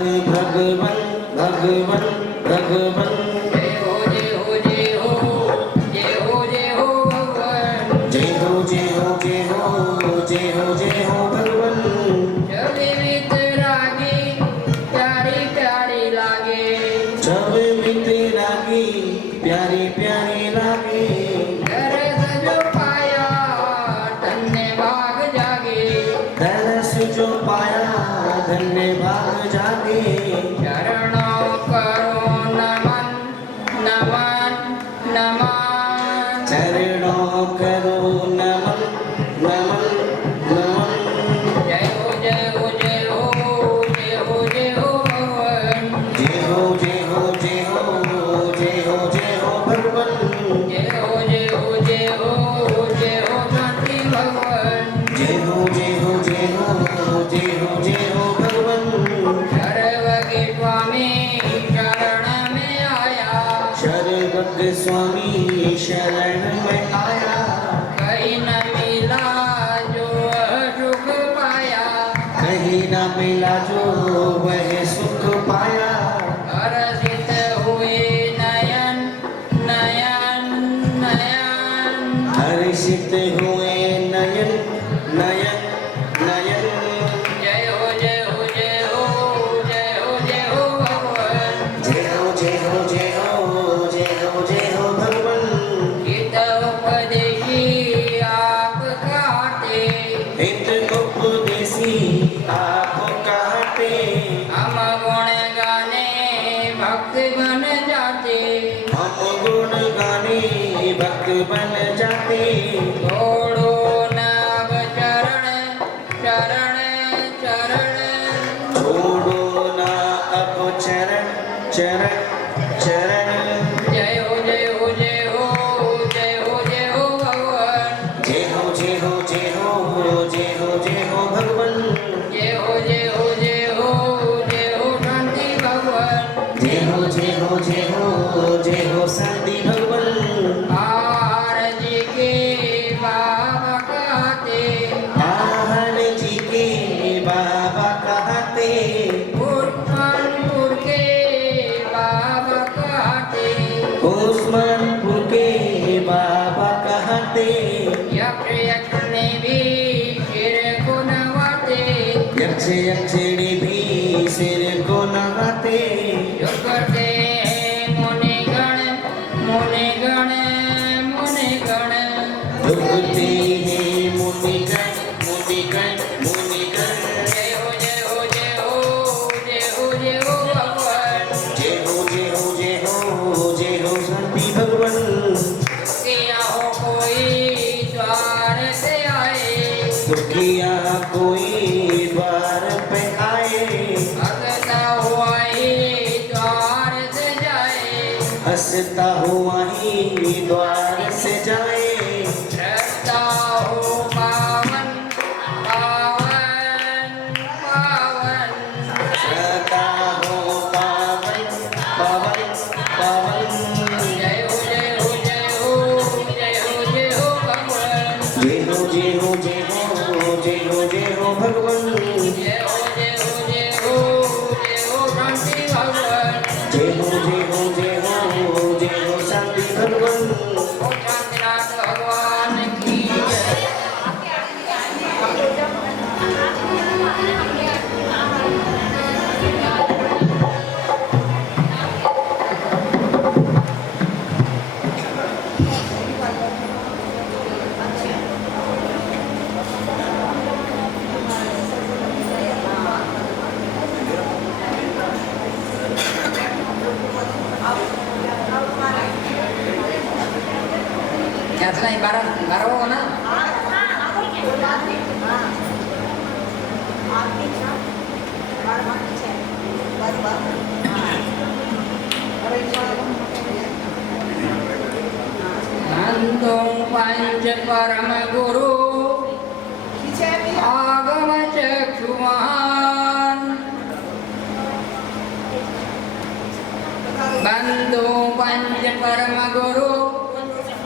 भगवन भगवन भगवन जय हो जय हो जय हो जय हो जय हो भगवान जय हो जय हो जय हो जय हो जय हो भगवन छवि वितरागी प्यारी प्यारी लागे छवि वितरागी प्यारी प्यारी लागे दरस जो पाया धन्य भाग जागे दरस जो पाया धन्य भाग जागे चरणों करो नमन नमन नमन चरणों करो नमन नमन नमन जय हो जय हो जय हो जय हो जय हो भगवान जय हो जय हो जय हो जय हो जय हो भगवन जय हो जय हो जय हो जय हो शांति भगवान जय हो जय हो जय हो जय हो जय हो भगवन सर्वज्ञ स्वामी शरण में आया शरवत स्वामी शरण में आया कहीं न मिला जो सुख पाया कहीं न मिला जो वह सुख पाया हर्षित हुए नयन नयन नयन हर्षित हुए नयन नयन नयन जय हो जय हो जय हो जय हो जय हो भगवान जय हो जय हो जय हो जय हो जय हो भगवन हित उपदेशी आप कहते हित उपदेशी आप कहते हम गुण गाने भक्त बन जाते हम गुण गाने भक्त बन जाते छोड़ो नाग चरण चरण चरण छोड़ो ना अब चरण चरण चरण जय हो जय हो जय हो जय हो जय हो भगवान जय हो जय हो जय हो जय हो जय हो भगवन जय हो जय हो जय हो जय हो शांति भगवान जय हो जय हो जय हो जय हो शांति भगवन आहार जी के बाबा कहते आहर जी के बाबा कहते उस्मानपुर के बाबा कहते उस्मानपुर के बाबा कहते यक्ष यक्षिणी भी सिर को नवाते यक्ष यक्षिणी भी सिर को नवाते जो करते हैं मुनिगण मुनिगण मुनिगण दुखते हैं मुनिगण मुनिगण मुनिगण जय हो जय हो जय हो जय हो जय हो भगवान जय हो जय हो जय हो जय हो शांति भगवन किया हो कोई द्वार से आए दुखिया कोई द्वार पे आए भगता हुआ ही द्वार से जाए हंसता हुआ ही द्वार से जाए श्रद्धा हो पावन पावन पावन श्रद्धा हो पावन पावन पावन जय हो जय हो जय हो जय हो जय हो भगवान जय हो जय हो जय हो जय हो जय हो भगवन जय हो जय हो जय हो जय हो शांति भगवान जय हो जय हो जय हो जय हो शांति भगवन ओ शांतिनाथ भगवान की जय Nyata nih barang baru na. Nandung panc param guru agama ceksuman Bantu panc param guru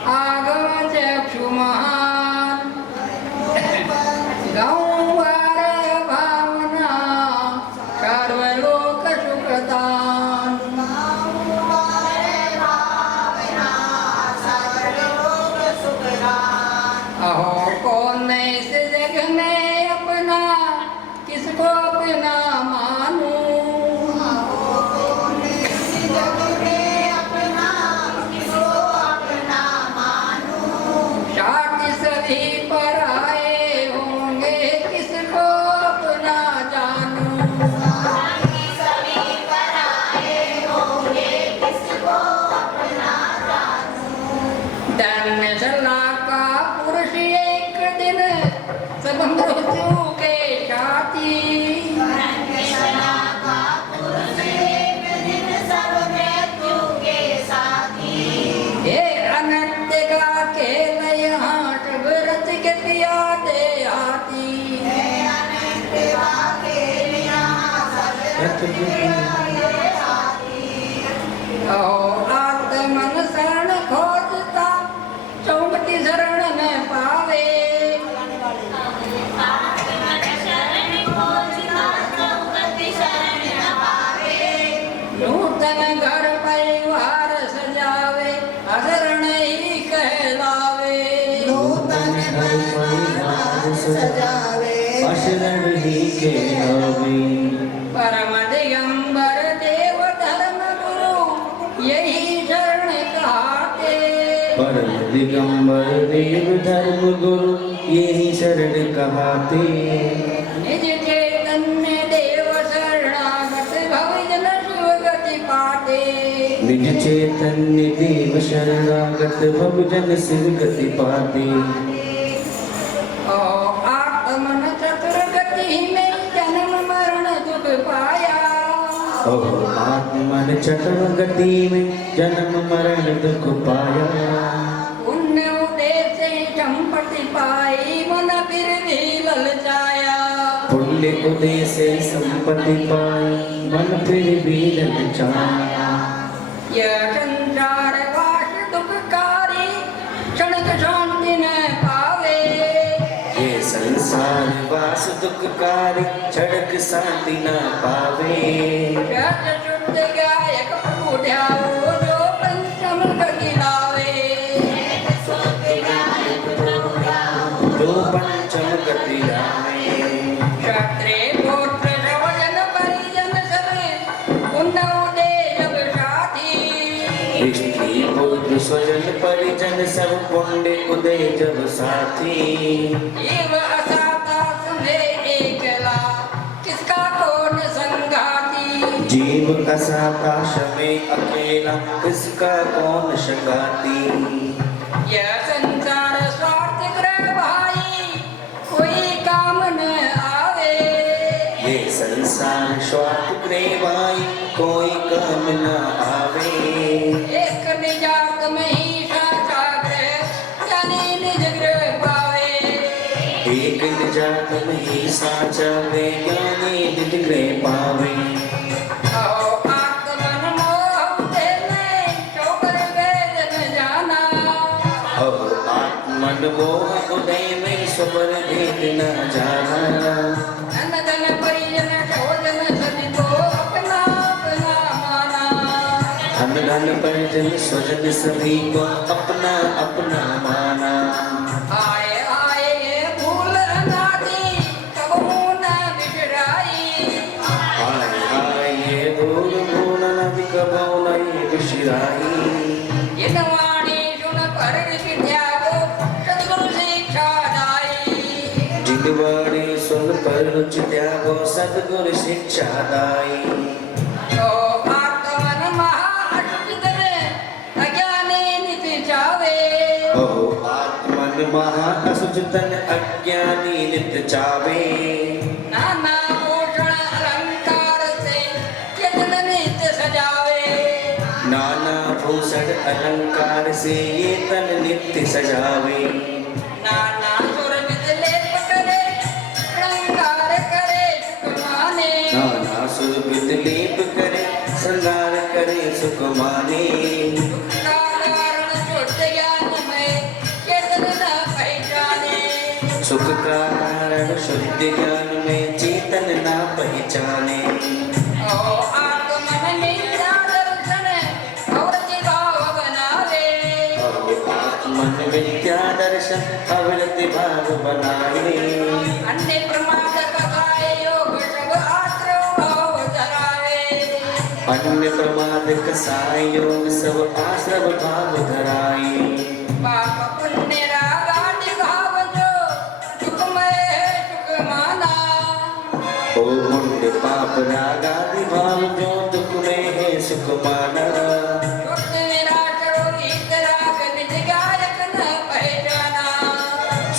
agama ceksuman Gaung bara bhavana sarva loka अपना मानूं। साथ सभी पराए होंगे, किसको अपना जानूं। धर्मशाला का पुरुष एक दिन सब मृत्यु के साथी। ये अनंत का खेल यहाँ सब रच के पियादे आती। आत्मन शरण खोजता चौमती शरण न पावे। नूतन घर परिवार सजावे, अशरण ही कहलावे। अशरण ही कहलावे। परम दिगंबर देव धर्म गुरु यही शरण कहाते। परम दिगंबर देव धर्म गुरु यही शरण कहाते। निज चैतन्य देव शरणागत भवजन शिवगति पाते। निज चैतन्य देव शरणागत भवजन शिव गति पाते। आत्मन चतुर्गति में जन्म मरण दुख पाया। आत्मन चतुर्गति में जन्म मरण दुख पाया। पुण्य उद्देश्य संपत्ति पाई, मन फिर भी ललचाया। पुण्य उदय से संपत्ति पाई, मन फिर भी ललचाया। यह संसार वास दुखकारी, क्षणिक शांति न पावे। ये संसार वास दुखकारी, क्षणिक शांति न पावे। सत शुद्ध गायक प्रभु ध्याओ, जो पंचम गति लावे। जो पंचम गति लावे। क्षत्रिय पुत्र श्रवण परिजन सवे, पुण्य उदय जब साथी। स्त्री पुत्र स्वजन परिजन सब पुण्य उदय जब साथी। एव असाता संगे एकला, किसका कौन संगाती। जीव असाकाश में अकेला, किसका कौन संगाती। यह संसार स्वार्थ ग्रह भाई, कोई काम न आवे। ये संसार स्वार्थ ग्रह भाई, कोई काम न आवे। एक निजात में ही साचा ग्रह, जाने निज ग्रह पावे। एक निजात में ही साचा वे, ज्ञानी निज ग्रह पावे। आत्मन मोह देने चौकर वेद न जाना। आत्मन मोह उदय में स्वर भेद न जाना। धन धन परिजन स्वजन सभी को अपना अपना माना। धन धन परिजन स्वजन सभी को अपना अपना माना। आए आए ये भूल अनादि, कबहू न बिसराई। आए आए ये भूल भूल नदी कबहू नहीं बिसराई। जिन वाणी सुन पर विद्या को सद्गुरु शिक्षा दाई। जिन वाणी सुन पर रुचि त्यागो, सद्गुरु शिक्षा दाई। आत्मन महाअद्भुत में अज्ञानी नित्य चावे। आत्मन महा असुचतन अज्ञानी नित्य चावे। नाना भूषण अलंकार से यत्न नित्य सजावे। नाना भूषण अलंकार से ये तन नित्य सजावे। नाना सुरभित लेप करे, श्रृंगार करे सुख माने। नाना सुरभित लेप करे, श्रृंगार करे सुख माने। का कारण शुद्ध ज्ञान में चेतन न पहचाने। सुख का कारण शुद्ध ज्ञान में चेतन ना पहचाने। आत्मन मिथ्या दर्शन अवृत्ति भाव बनावे। आत्मन विद्या दर्शन अवृत्ति भाव बनाए। अन्य प्रमाद कथाए योग सब अन्य प्रमाद कसाय योग सब आश्रम भाव धराई पाप पुण्य राग आदि भाव जो सुखमय है सुख माना ओ पुण्य पाप राग आदि भाव जो दुख में है सुख माना शुद्ध निराश रोहित राग निज गायक न पहचाना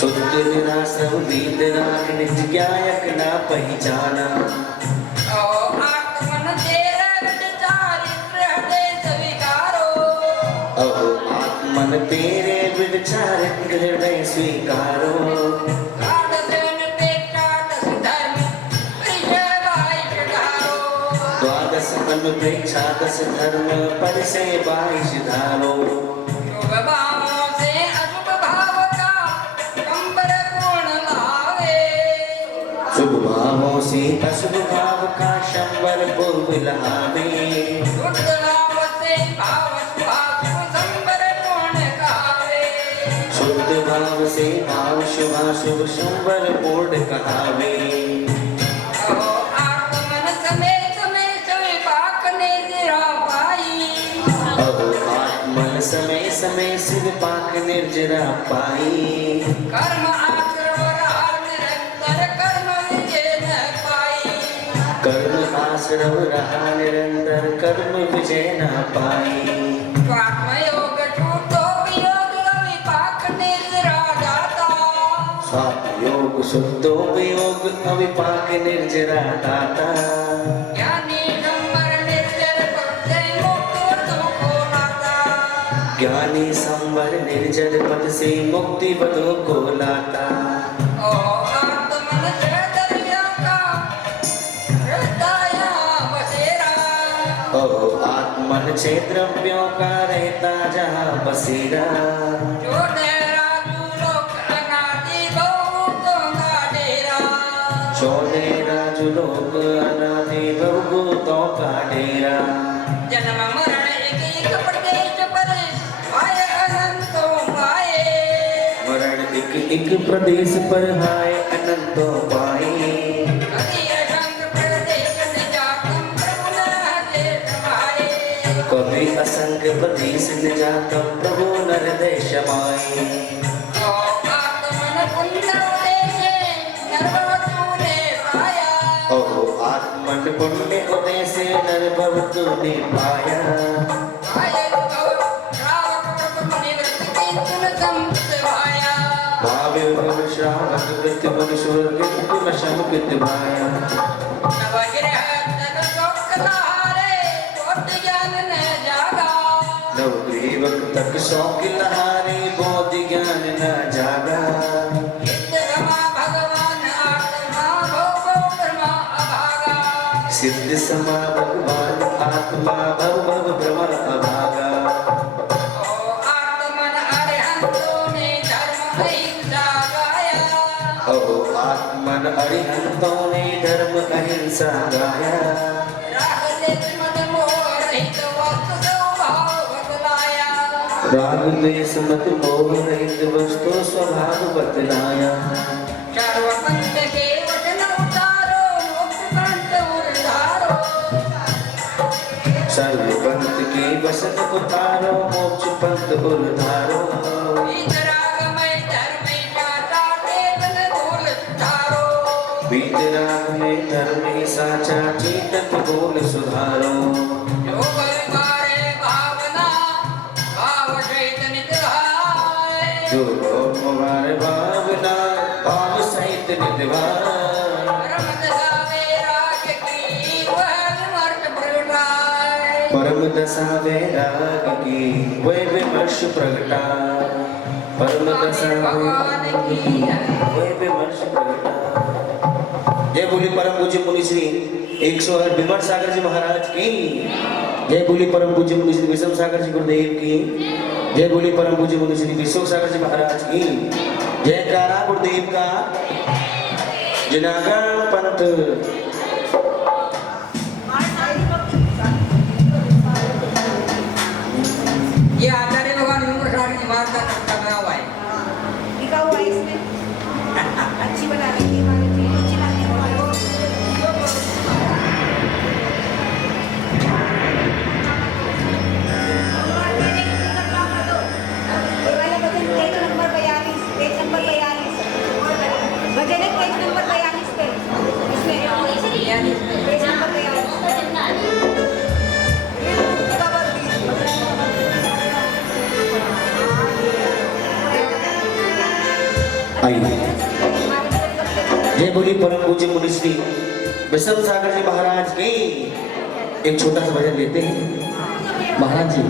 शुद्ध निराश्रम वीत राग निज गायक ना पहचाना ओ आत्मन तेरा विचारित्र हृदय स्वीकारो अहो आत्मन तेरे विचारित हृदय स्वीकारो द्वादशन पेक्षा दस धर्म परिचय धारो द्वादश अनुप्रेक्षा दश धर्म पर से 22 धारो शुभ भावों से अशुभ भाव का कंबर पूर्ण लावे शुभ भावों से अशुभ भाव का शंबर पूर्व लहावे शुद्ध भाव से भाव शुभाशुभ संबर पूर्ण गावे शुद्ध भाव से भाव शुभाशुभ शंबर पूर्ण कहावे अहो आत्मन समय समय विपाक निरा पाई अहो आत्मन समय समय सिद्ध पाक निर्जरा पाई कर्म आश्रव रहा निरंतर कर्म विजय न पाई कर्म आश्रव रहा निरंतर कर्म विजय न पाई स्वात्मयोग छूटो वियोग विपाक निजरा दाता स्वात्म योग शुद्धोपयोग अविपाक निर्जरा दाता ज्ञानी संवर निर्जर पद से मुक्त दुखो नाता ज्ञानी संवर निर्जर पद से मुक्ति पदों को लाता ओ आत्मन दरिया का हृदय बसेरा ओ आत्मन क्षेत्रव्यों का रहता जहाँ बसेरा जो डेरा लोक अनादि बहुतों का डेरा चौदे राजु लोग अनादि बहुभूतों का डेरा जन्म मरण एक प्रदेश पर आए अनंतों पाए मरण एक प्रदेश पर हाय अनंतों पाए कभी असंग प्रदेश निजातम प्रभु नरहते समाये कभी असंग प्रदेश निजातम प्रभु नरदय समाये ओ आत्मन पुण्य उदेशे नरवतूने पाया ओ आत्मन पुण्य उदय से नरभव तूने पाया आये श्रावक व्रत मुनिव्रत किंचन संतवाया भावे भव श्रावक कृत्य मनुष्य कृत्य शमकृत भाया नवग्रह तन शोकलारे कोट ज्ञान न जागा नवग्रीवक तक शौकिल हारे बोध ज्ञान न जागा इन्द्रमा भगवान आत्मा भोगो ब्रह्मा अभागा सिद्ध समा भगवान आत्मा भव भव भ्रमर अभागा ओ आत्मन अरिहंतों ने धर्म अहिंसा गाया ओ आत्मन अरिहंतों ने धर्म अहिंसा गाया राग देश मद मोह रहित वस्तु स्वभाव बदलाया राग द्वेष मत मोह रहित वस्तु स्वभाव बतलाया सर्वपंथ के वचन उतारो मोक्ष पंथ उद्धारो सर्वपंथ के वसन उतारो मोक्ष पंथ उद्धारो वीतरागमय धर्मय साचा चेतन धूल सुधारो वीतराग में धर्म ही साचा चेतन बोल सुधारो योग विकारे भावना भाव सहित नित भाए जो हमारे भावना भाव सहित निभाए परम दशा वैराग्य की वह विमर्श प्रगटाए परम दशा वैराग की वह विमर्श प्रगटा परम दशा भगवान की वह विमर्श प्रगटा जय बोली परम पूज्य मुनि श्री 108 विमर्श सागर जी महाराज की जय बोली परम पूज्य मुनि श्री विषम सागर जी गुरुदेव की जय बोली परम पूज्य मुनि श्री विश्व सागर जी महाराज की जय कारा गुरुदेव का जनागण पंथ ये आचार्य भगवान विमर्श सागर जी महाराज का बना हुआ है लिखा हुआ है इसमें अच्छी बनाने की हमारे अच्छी लगती है बोली परम पूज्य मुनि श्री विषम सागर जी महाराज की। एक छोटा सा भजन लेते हैं महाराज जी।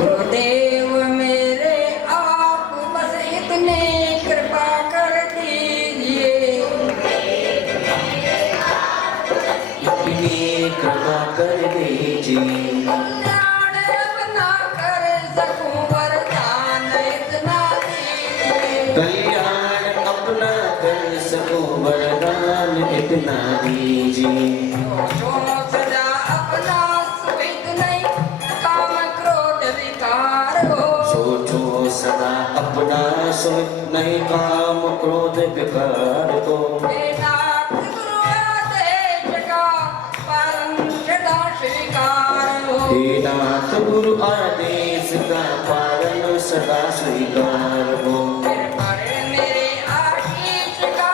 गुरुदेव मेरे आप बस इतने कृपा कर दीजिए। इतनी कृपा कर दीजिए। कल्याण अपना कर सकूं वरदान इतना दीजिए। कल्याण अपना कर सको वरदान इतना दीजिए। जो सदा अपना सुहित नहीं काम क्रोध विकार हो। सोचो सदा अपना सुख नहीं काम क्रोध विकार को। हे नाथ गुरु आदेश का पालन सदा स्वीकार हो। हे नाथ गुरु आदेश का पालन सदा स्वीकार हो। फिर पर मेरे आशीष का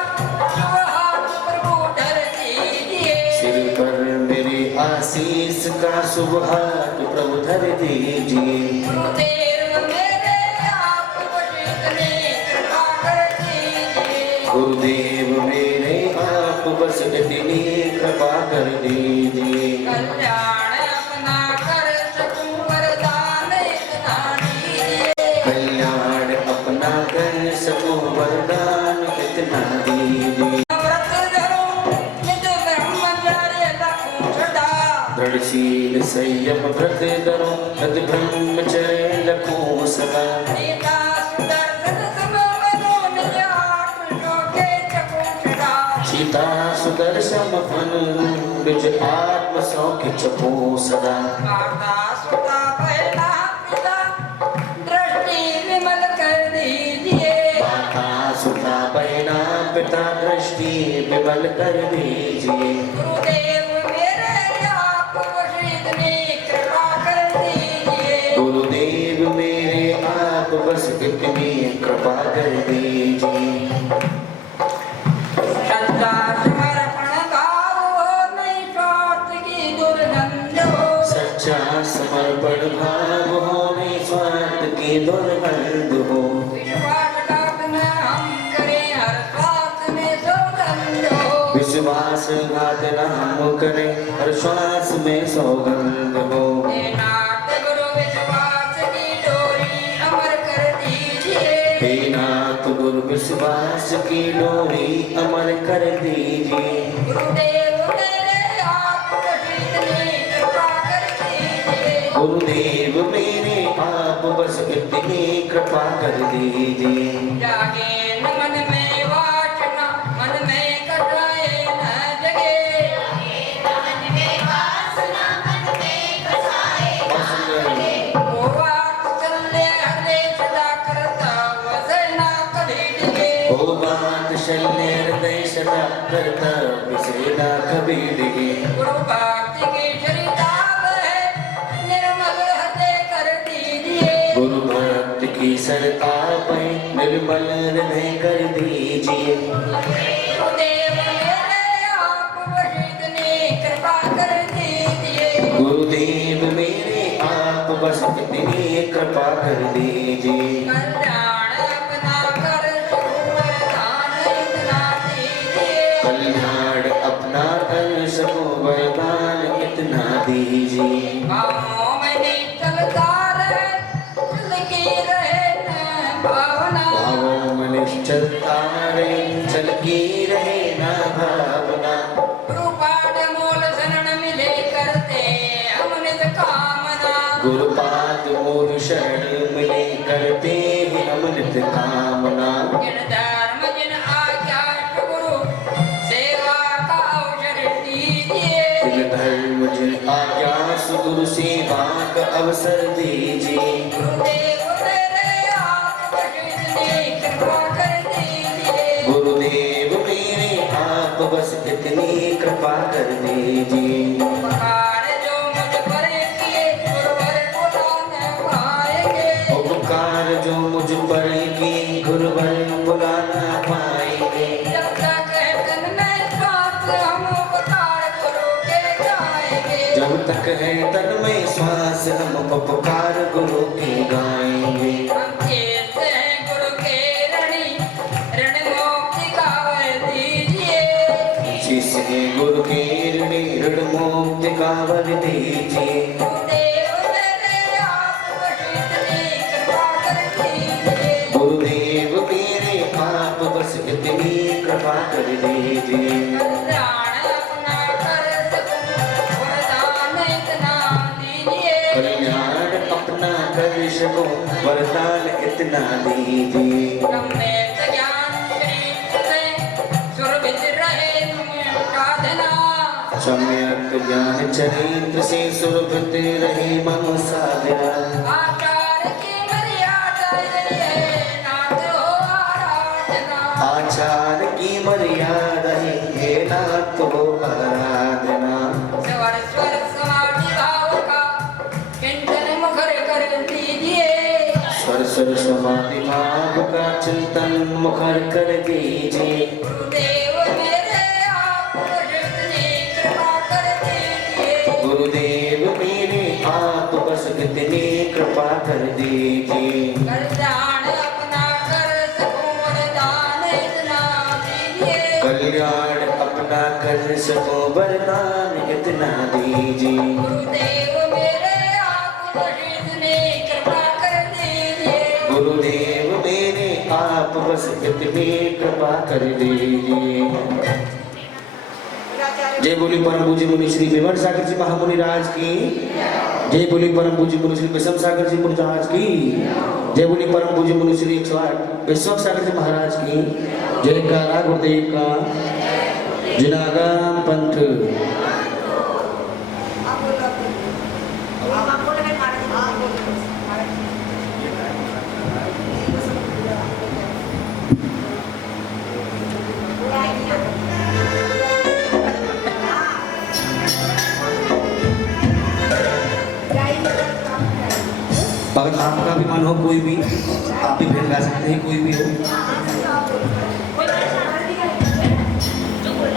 शुभ हाथ प्रभु धर दीजिए। सिर पर मेरे आशीष का शुभ हाथ प्रभु धर दीजिए। गुरुदेव मेरे आप बस इतनी कृपा कर दीजिए। गुरुदेव मेरे आप बस इतनी कृपा कर दीजिए। कल्याण अपना कर सकूं वरदान इतना दीजिए। कल्याण अपना कर सको वरदान इतना दीजिए। व्रत धरो निज ब्रह्मचर्य रखूं सदा। दृढ़शील संयम व्रत धरो तद ब्रह्मचर्य रखो सदा। सीता सुदर्शन सम मनो निज आत्मा के चकूं सदा। सीता सुदर्शन मनु निज आत्म सौख्य चपो सदा। माता सुता पहला पिता दृष्टि विमल कर दीजिए। माता सुता बहना पिता दृष्टि विमल कर दीजिए। गुरुदेव मेरे आप बस इतनी कृपा कर दीजिए। गुरुदेव मेरे आप बस इतनी कृपा कर दीजिए। सच्चा समर्पण भाव हो नहीं स्वार्थ की दुर्गंध हो। सच्चा समर्पण भाव हो नहीं स्वार्थ की दुर्गंध हो। विश्वासघात न हम करें हर स्वार्थ में सौगंध हो। विश्वासघात न हम करें हर श्वास में सौगंध हो। हे नाथ गुरु विश्वास की डोरी अमर कर दीजिए। हे नाथ गुरु विश्वास की डोरी अमर कर दीजिए। गुरुदेव मेरे आप बस इतनी कृपा कर दीजिए। गुरुदेव मेरे आप बस इतनी कृपा कर दीजिए। जागे न मन में वासना मन में कटाए न जगे। वो वात्सल्य हृदय सदा करता वसना कभी डिगे। ओ बात शल्य हृदय सदा करता विसेना कभी डिगे। गुरु भक्ति की शरीताब है निर्मल हृदय कर दीजिए। गुरु भक्त की सरता पे निर्मल हृदय कर दीजिए। गुरुदेव मेरे आप बस इतनी कृपा कर दीजिए। गुरुदेव मेरे आप बस इतनी कृपा कर दीजिए। कल्याण अपना कर सकूं वरदान इतना दीजिए। कल्याण अपना कर सको वरदान इतना दीजिए। भावों में निश्चलता रहे चलता रहे चलती रहे ना भावना गुरुपाद मूल शरण मिले करते अमृत कामना गुरुपाद मूल शरण मिले करते हैं अमृत कामना जिन धर्म जिन आज्ञा गुरु सेवा का अवसर दीजिए जिन धर्म जिन आज्ञा सुगुरु सेवा का अवसर दीजिए गुरुदेव मेरे आप बख्शिश कृपा कर दीजिए गुरुदेव मेरे आप बस इतनी कृपा कर दीजिए उपकार जो मुझ पर किए गुरुवर बुला न पाएंगे उपकार जो मुझ पर किए गुरुवर बुला न पाएंगे जब तक है तन में श्वास हम उपकार गुरु के गाएंगे जब तक है तन में श्वास हम उपकार गुरु के गाएंगे हम खेलते हैं गुरु के ऋणी ऋण मुक्ति का वर दीजिए जिसने गुरु के ऋण मुक्ति का वर दीजिए गुरुदेव मेरे आप बख्शिश कृपा कर दीजिए गुरुदेव मेरे आप बस इतनी कृपा कर दीजिए कल्याण अपना कर सकूं वरदान इतना दीजिए कल्याण अपना कर सको वरदान इतना दीजिए सम्यक ज्ञान शरीर से सुरभित रहे साधना सम्यक ज्ञान चरित्र से सुरभित रहे मम साधना आचार की मर्यादा है नाथ हो आराधना आचार की मर्यादा है नाथ हो आराधना स्वर स्वर समाधि भाव का चिंतन मुखर कर दीजिए स्वर स्वर समाधि भाव का चिंतन मुखर कर दीजिए गुरुदेव मेरे आप जितनी कृपा कर दीजिए गुरुदेव मेरे आप बस इतनी कृपा कर दीजिए कल्याण अपना कर सकूं वरदान इतना दीजिए कल्याण अपना कर सको वरदान इतना दीजिए गुरुदेव मेरे आप जितनी कृपा कर दीजिए गुरुदेव मेरे आप बस इतनी कृपा कर दीजिए जय बोली परम पूज्य मुनि श्री विमल सागर जी महामुनि राज की जय बोली परम पूज्य मुनि श्री विषम सागर जी महाराज की जय बोली परम पूज्य मुनि श्री 108 विश्व सागर जी महाराज की जय कारा गुरुदेव का जिनागाम पंथ आप बोल रहे महाराज अगर आपका भी मन हो कोई भी आप भी भेज ला सकते हैं कोई भी हो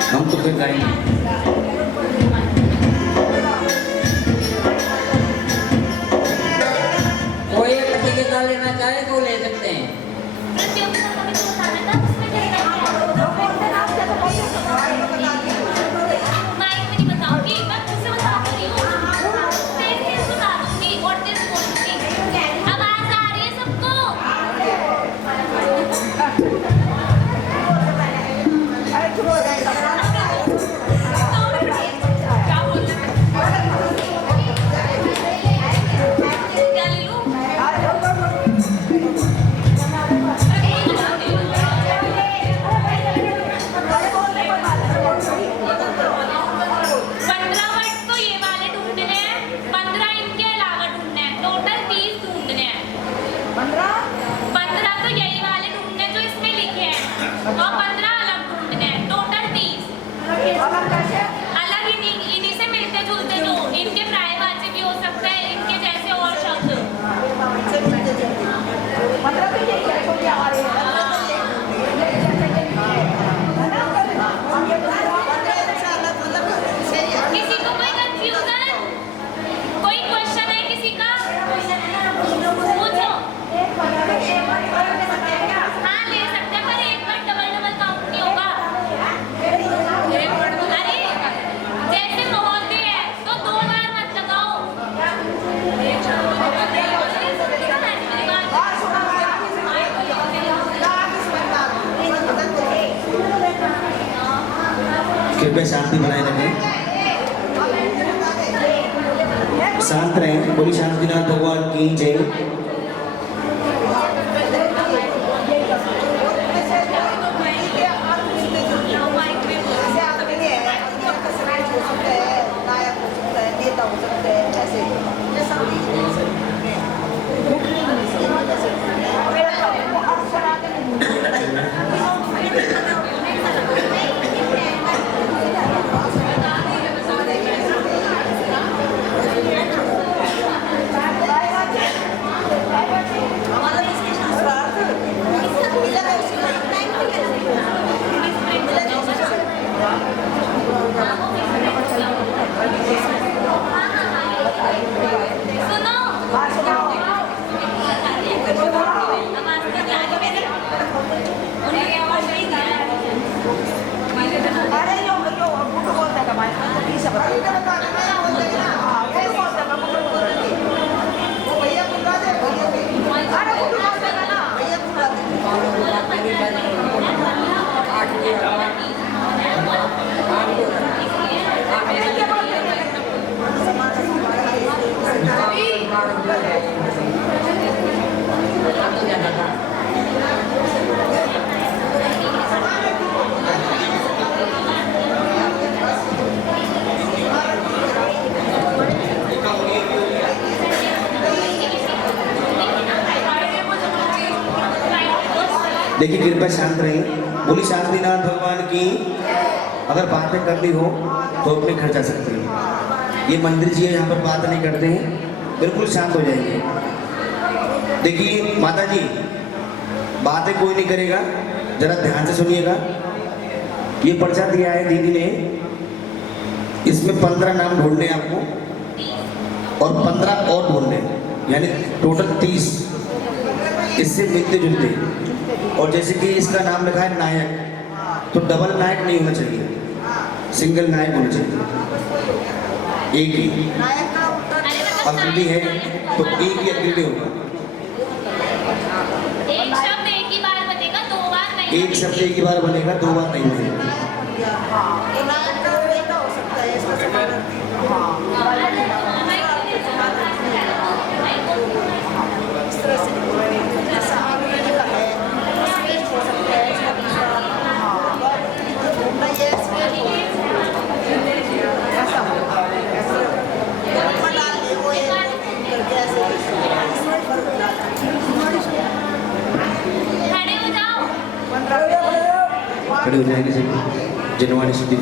हम तो फिर गाएंगे कोई एक टिकट लेना चाहे तो ले सकते हैं कृपया शांति बनाए रखें, शांत रहें। बोली शांतिनाथ भगवान की जय। देखिए कृपया शांत रहिए। बोली शांतिनाथ भगवान की। अगर बातें करनी हो तो अपने घर जा सकते हैं। ये मंदिर जी है, यहाँ पर बात नहीं करते हैं, बिल्कुल शांत हो जाइए। देखिए माता जी, बातें कोई नहीं करेगा, जरा ध्यान से सुनिएगा। ये पर्चा दिया है दीदी ने, इसमें 15 नाम ढूंढने हैं आपको और 15 और ढूंढने, यानी टोटल 30 इससे मिलते जुलते। और जैसे कि इसका नाम लिखा है नायक, तो डबल नायक नहीं होना चाहिए, सिंगल नायक होना चाहिए। एक ही अग्रणी है तो एक ही अग्रणी होगा। एक शब्द एक ही बार बनेगा, 2 बार नहीं। एक शब्द एक ही बार बनेगा, 2 बार नहीं बनेगा। खड़े हो जाओ। खड़े हो जाएंगे सभी जनवाणी सिद्धि।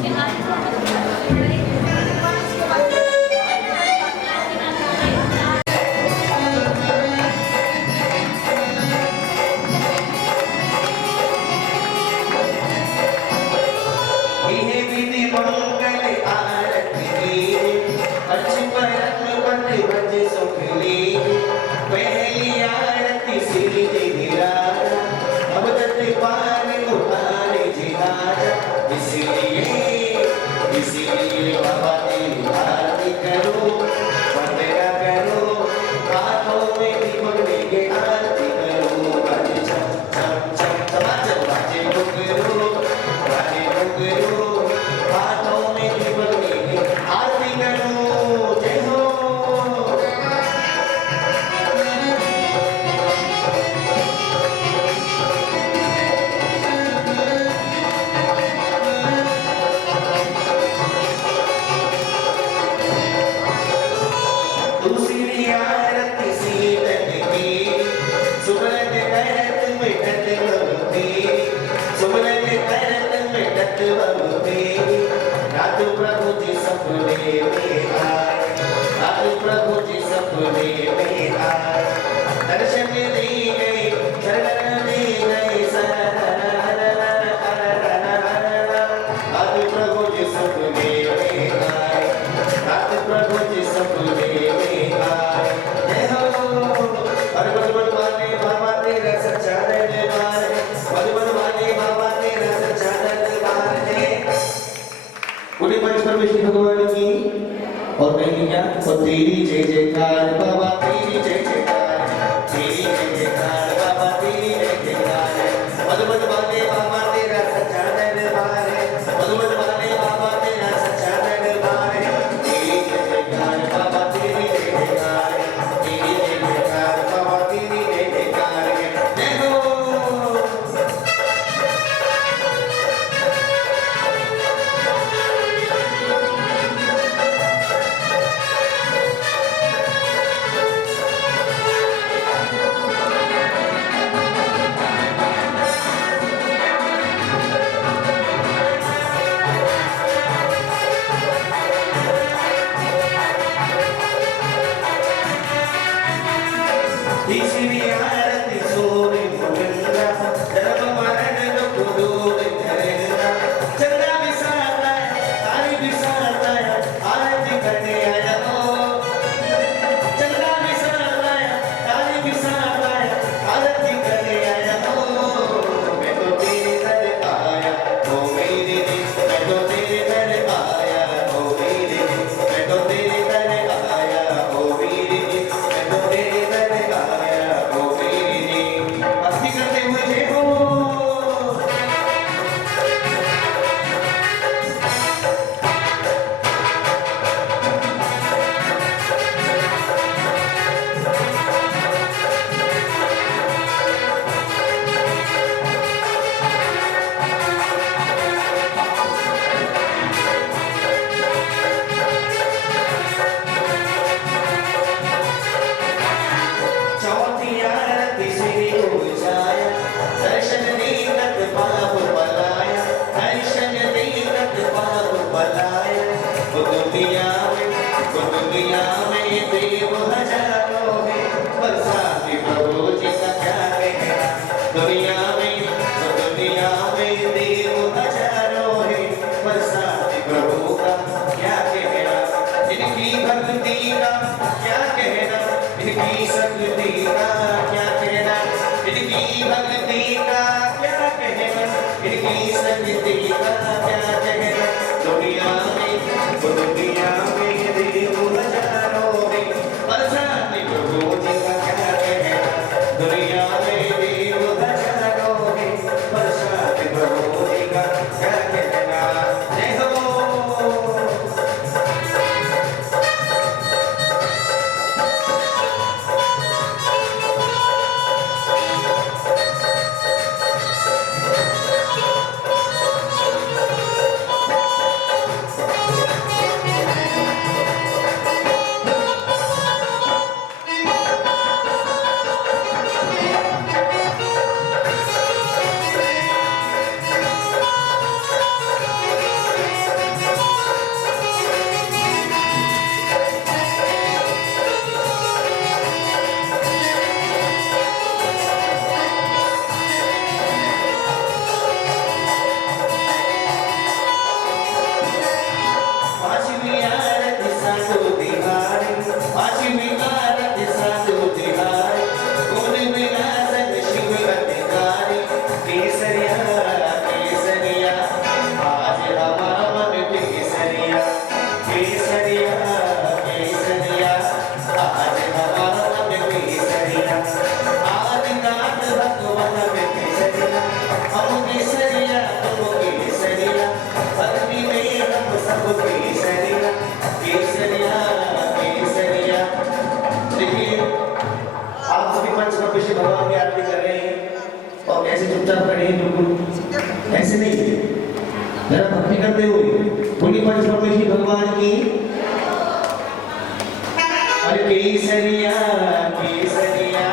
परमेश्वर भगवान की और कहेंगे क्या? और तेरी जय जयकार बाबा, तेरी जय जयकार, तेरी जय जयकार बाबा, तेरी जय जयकार। मधुबन वाले बाबा तेरा सच्चा दरबार है, मधुबन वाले बाबा दिल का क्या कहना दुनिया में देव हजारों में बरसात प्रभु जी का क्या कहना दुनिया में देव हजारों में बरसात प्रभु जी का क्या कहना जय हो आप सभी मंच पर पीछे भगवान की आरती कर रहे हैं और ऐसे चुपचाप खड़े हैं बिल्कुल ऐसे नहीं जरा भक्ति करते हुए बोली पंच परमेश्वरी भगवान की अरे केसरिया केसरिया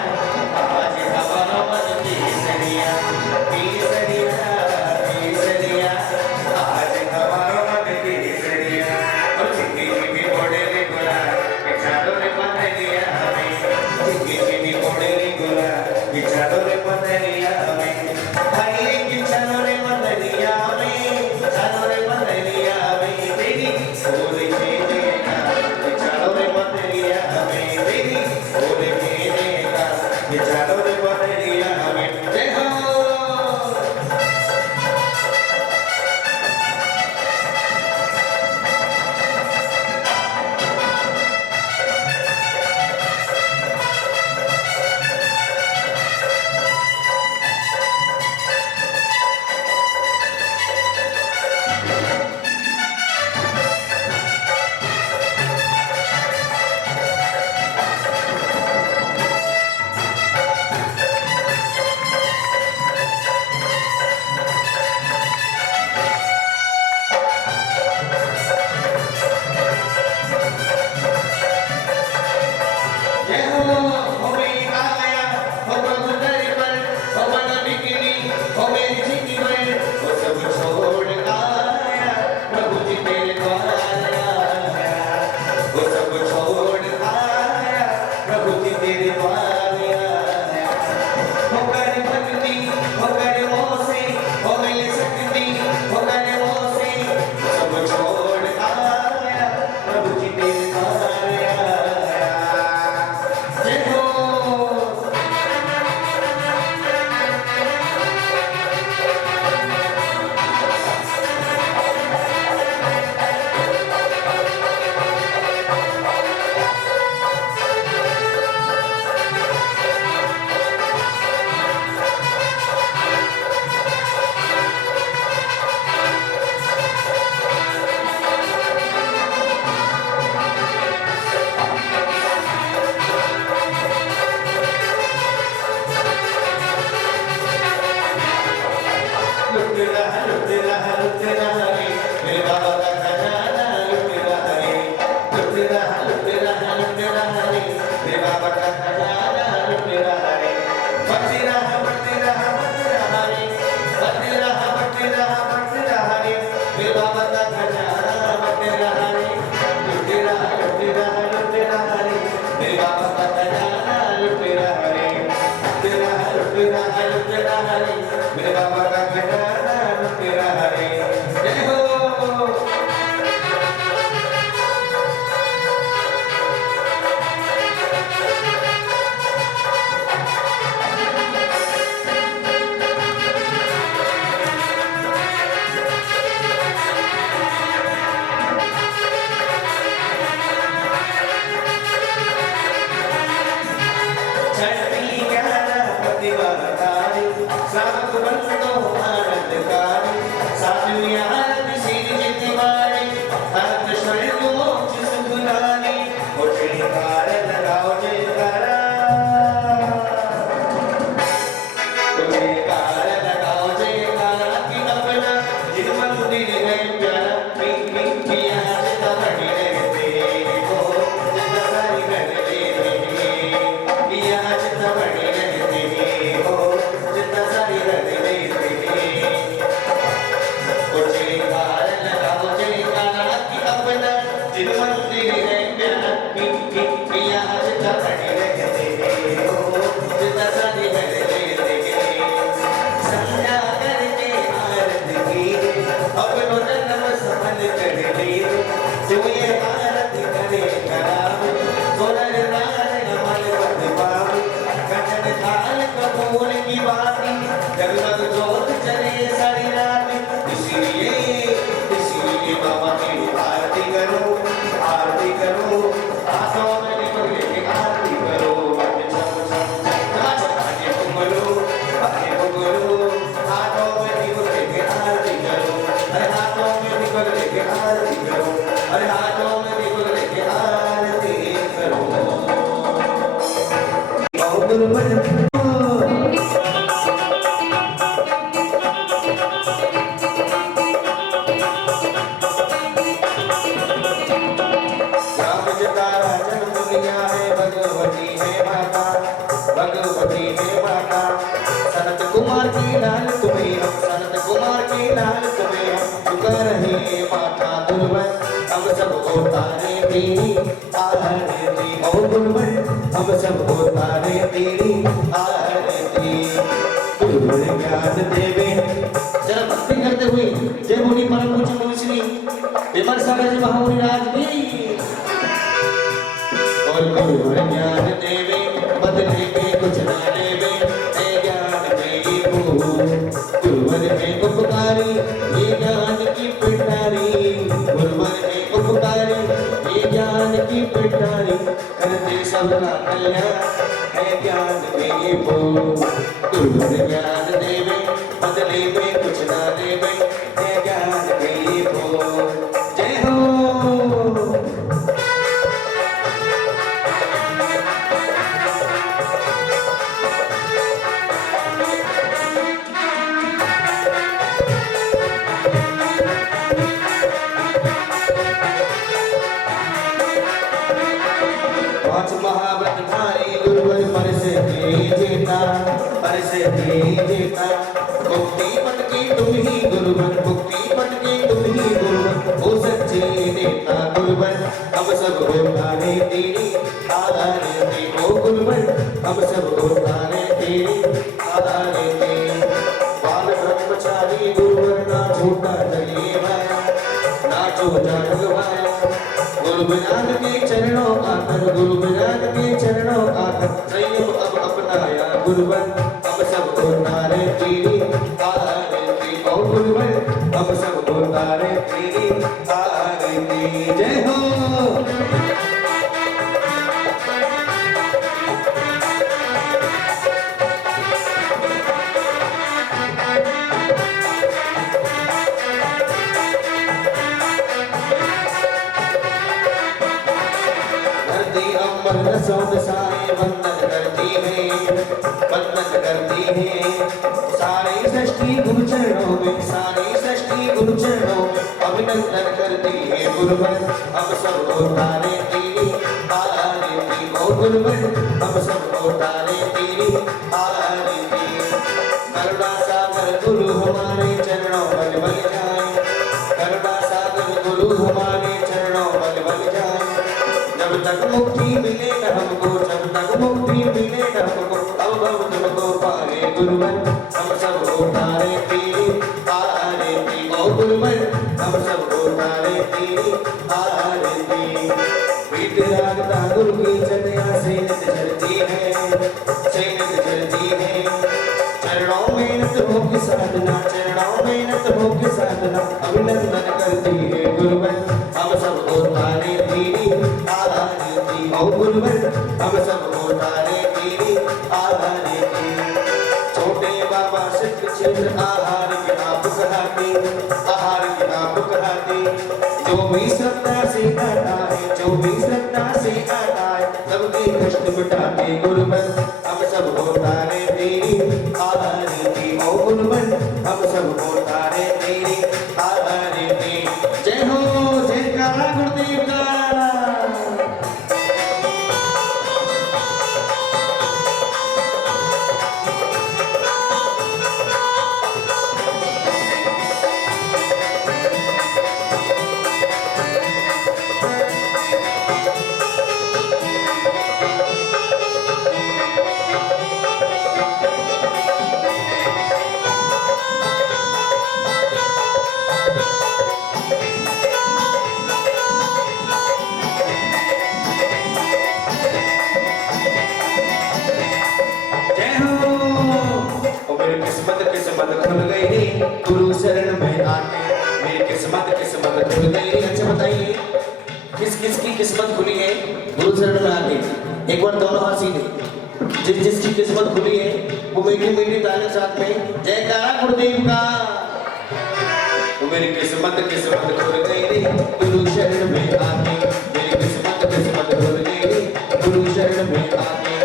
आज हमारा मन केसरिया केसरिया केसरिया आज हमारा मन केसरिया और चिट्ठी चिट्ठी बोले रे गोला बेचारों ने पता लिया हमें चिट्ठी चिट्ठी बोले रे गोला बेचारों ने पता लिया हमें भाई की चारों ने पता लिया हमें चारों ने पता लिया हमें तेरी बोल के सब उतारे तेरी आरती। ओ गुरुवर हम सब उतारे तेरी आरती। गुरुवर ज्ञान देवे। जरा भक्ति करते हुए जय बोली परम पूज्य मुनि श्री विमल सागर जी महामुनि राज की। और गुरुवर ज्ञान देवे बदले के कुछ ना लेवे, हे ज्ञान देई भू गुरुवर है उपकारी ये ज्ञान की पिटारी। गुरुवर है उपकारी ये ज्ञान की पिटारी, करते सबका कल्याण है ज्ञान देई भू। गुरुवर ज्ञान देवे बदले में कुछ ना लेवे, हे ज्ञान देई भू। जय हो। पांच महाव्रत धारी गुरुवर पर से जेता, पर से जेता। मुक्ति पट की तुम ही गुरुवर, मुक्ति पट की तुम ही गुरुवर, ओ सच्चे नेता गुरुवर हम सब उतारे तेरी आरती। ओ गुरुवर हम सब उतारे तेरी आरती। बाल ब्रह्मचारी गुरुवर ना झूठा डरे भाया, ना झूठा डगवाया। गुरु विराग के चरणों आकर, गुरु विराग के चरणों आकर संयम अब अपनाया गुरुवर हम सब उतारे तेरी आरती। ओ गुरुवर हम सब उतारे तेरी आरती। जय हो। धरती अम्बर रसों साए वंदन करती है, वंदन करती है। सारी सृष्टि गुरु चरणों में, सारी सृष्टि गुरु चरणों अभिनंदन करती है गुरुवर हम सब उतारे तेरी आरती। ओ गुरुवर हम सब उतारे तेरी आरती। करुणा सागर गुरु हमारे चरणों बल बल जाए, करुणा सागर गुरु हमारे चरणों बल बल जाए। जब तक मुक्ति मिले न हमको, जब तक मुक्ति मिले न हमको, अब हम तुमको पाए गुरुवर हम सब उतारे तेरी आरती। ओ गुरुवर हम सब उतारे तेरी आरती। वितरागता गुरु की चर्या से नित चलती है, से नित चलती है। चरणों में नत हो की साधना, चरणों में नत हो की साधना अभिनंदन करती है गुरुवर हम सब उतारे तेरी आरती। ओ गुरुवर हम सब उतारे तेरी आरती। छोटे बाबा सिद्ध क्षेत्र आहार की आप कहते, आहार की आप कहते। जो भी श्रद्धा से आता है, जो भी श्रद्धा से आता है, सबके कष्ट मिटाते गुरुवर हम सब उतारे तेरी आरती। ओ गुरुवर हम सब उतारे तेरी आरती। जय हो। जयकारा गुरुदेव का। किस्मत खुल गई गुरु शरण में आके, मेरी किस्मत खुल गई। अच्छा बताइए किस किस की किस्मत खुली है गुरु शरण में आके? एक बार दोनों हाथ सीधे। जिस जिसकी किस्मत खुली है वो मीठी मीठी ताली साथ में जयकारा गुरुदेव का। वो मेरी किस्मत खुल गई गुरु शरण में आके, मेरी किस्मत खुल गई गुरु शरण में आके।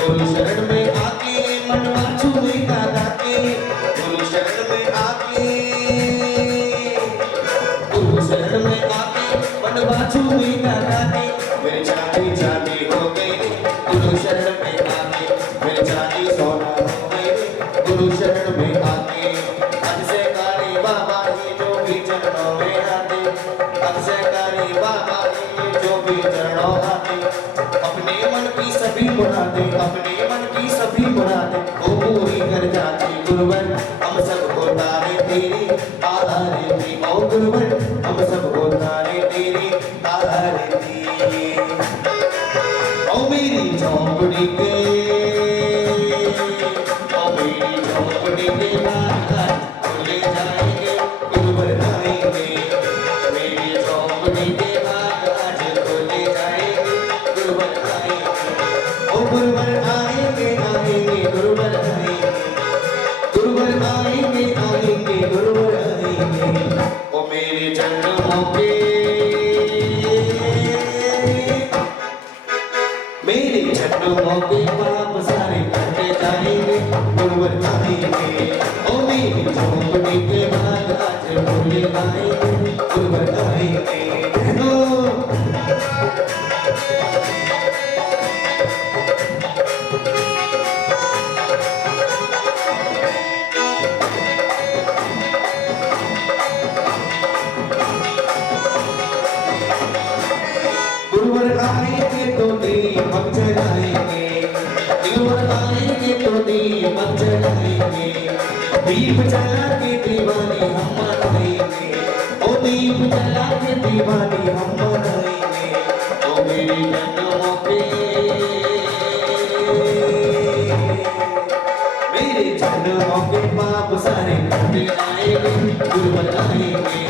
गुरु शरण में आके मनवा छुए दादा के, गुरु शरण में आके, गुरु शरण में आके मनवा छुए दादा के। मेरी चांदी चांदी हो गई गुरु शरण में आके, मेरी चांदी सोना हो गई गुरु शरण में आके। अतिशयकारी बाबा ही जो भी चरणों में आते, अतिशयकारी की सभी मुरादें, अपने मन की सभी मुरादें वो पूरी कर जाती गुरुवर। हम सबको तारे तेरी तारे दी ओ गुरुवर, हम सबको तारे तेरी तारे दी। ओ मेरी झोंपड़ी के, ओ मेरी झोंपड़ी के बाहर खुले जाएंगे गुरुवर आएंगे। मेरी झोंपड़ी के बाहर खुले जाएंगे गुरुवर आएंगे। ओ गुरुवर आएंगे आएंगे गुरुवर आएंगे, गुरुवर आएंगे आएंगे गुरुवर आएंगे। ओ मेरे जन्मों के, मेरे जन्मों के पाप सारे कटे जाएंगे गुरुवर आएंगे। ओ मेरी झोंपड़ी के बाद आज खुले आएंगे गुरुवर आएंगे। गुरुवर आएंगे तो दीपक जलाएंगे, गुरुवर आएंगे तो दीपक जलाएंगे। दीप जला के दीवानी हम मनाएंगे, ओ दीप जला के दीवानी हम मनाएंगे। ओ मेरी जन्मों के, मेरे जन्मों के पाप सारे कटे जाएंगे गुरुवर आएंगे।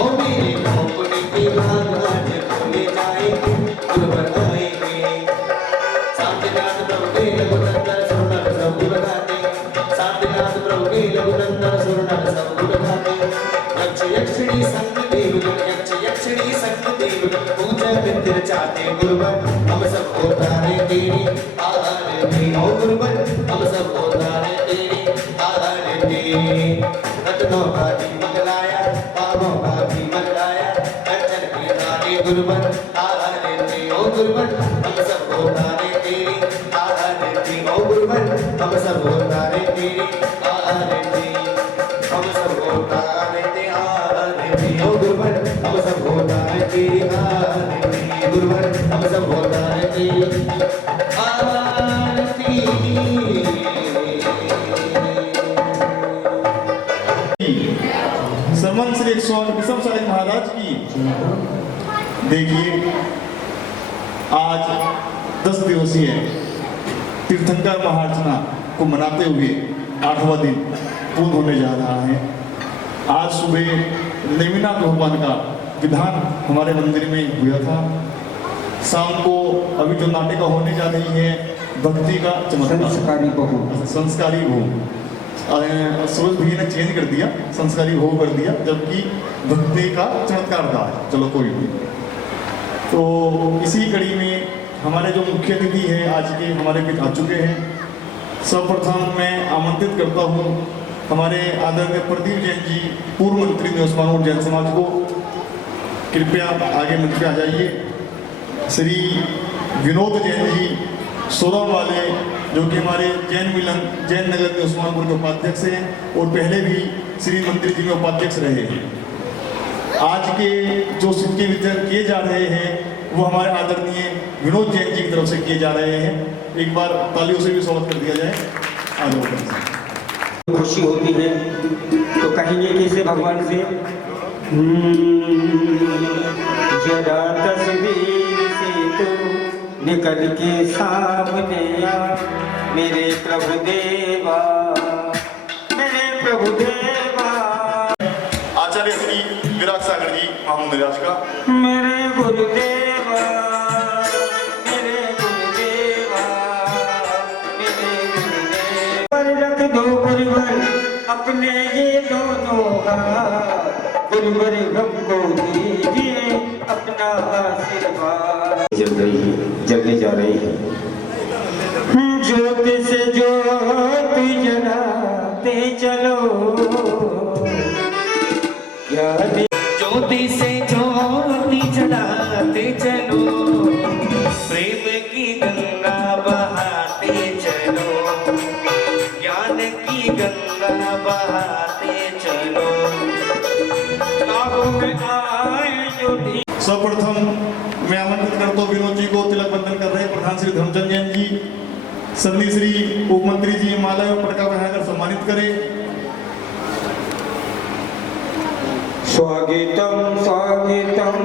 ओ मेरे झोंपड़ी के बाद आज खुले जाएंगे गुरुवर आएंगे। शांतिनाथ प्रभु के लघुनंदन सुरनर सब गुण गाते, शांतिनाथ प्रभु के लघुनंदन सुरनर सब गुण गाते। यक्ष यक्षिणी संग देव गण, यक्ष यक्षिणी संग देव गण पूजा मित्र चाहते गुरुवर। हम सब तारे तेरी आरती ओ गुरुवर, हम सब तारे तेरी आरती। रत्नों का दीपक लाया, पापों का दीपक लाया, कंचन की रानी गुरुवर आरती ओ गुरुवर। हम सब तारे तेरी आरती ओ गुरुवर, हम सब तारे तेरी आरती। हम सब तारे तेरी आरती ओ गुरुवर, हम सब तारे तेरी आरती गुरुवर, हम सब तारे तेरी आरती। सरमन श्री 108 विषम सालिक महाराज की। देखिए आज 10 दिवसीय तीर्थंकर महार्चना को मनाते हुए 8वां दिन पूर्ण होने जा रहा है। आज सुबह नेमिनाथ भगवान का विधान हमारे मंदिर में हुआ था। शाम को अभी जो नाटिका होने जा रही है भक्ति का चमत्कार, संस्कारी बहू, संस्कारी बहू। सूरज भैया ने चेंज कर दिया, संस्कारी भोग कर दिया, जबकि भक्ति का चमत्कार था। चलो कोई नहीं। तो इसी कड़ी में हमारे जो मुख्य अतिथि है आज के हमारे बीच आ चुके हैं। सर्वप्रथम मैं आमंत्रित करता हूँ हमारे आदरणीय प्रदीप जैन जी, पूर्व मंत्री नियोस्मानों जैन समाज को। कृपया आगे मंच पे आ जाइए। श्री विनोद जैन जी सोलह वाले, जो कि हमारे जैन मिलन जैन नगर में उस्मानपुर के उपाध्यक्ष हैं और पहले भी श्री मंदिर जी में उपाध्यक्ष रहे हैं। आज के जो सिक्के वितरण किए जा रहे हैं वो हमारे आदरणीय विनोद जैन जी की तरफ से किए जा रहे हैं। एक बार तालियों से भी स्वागत कर दिया जाए। आगे खुशी होती है तो कहेंगे कैसे भगवान से, जरा तस्वीर से तो निकल के सामने आ मेरे प्रभु देवा, मेरे प्रभु देवा। आचार्य श्री विराग सागर जी महामंदिराज का। मेरे गुरुदेवा, मेरे गुरुदेवा, मेरे गुरुदेवा। पर रख दो गुरुवर अपने ये दोनों हाथ, गुरुवर हमको दीजिए अपना आशीर्वाद। जल रही है, जलने जा रही है। ज्योत से ज्योत जलाते चलो, ज्योति से ज्योति जलाते चलो, प्रेम की गंगा बहाते चलो, ज्ञान की गंगा बहाते चलो। सर्वप्रथम मैं आमंत्रित करता हूँ विनोद जी को। तिलक बंधन कर रहे हैं प्रधान श्री धर्मचंद जैन सन्नी श्री उप मंत्री जी माला एवं पटका पहनाकर सम्मानित करें। स्वागतम स्वागतम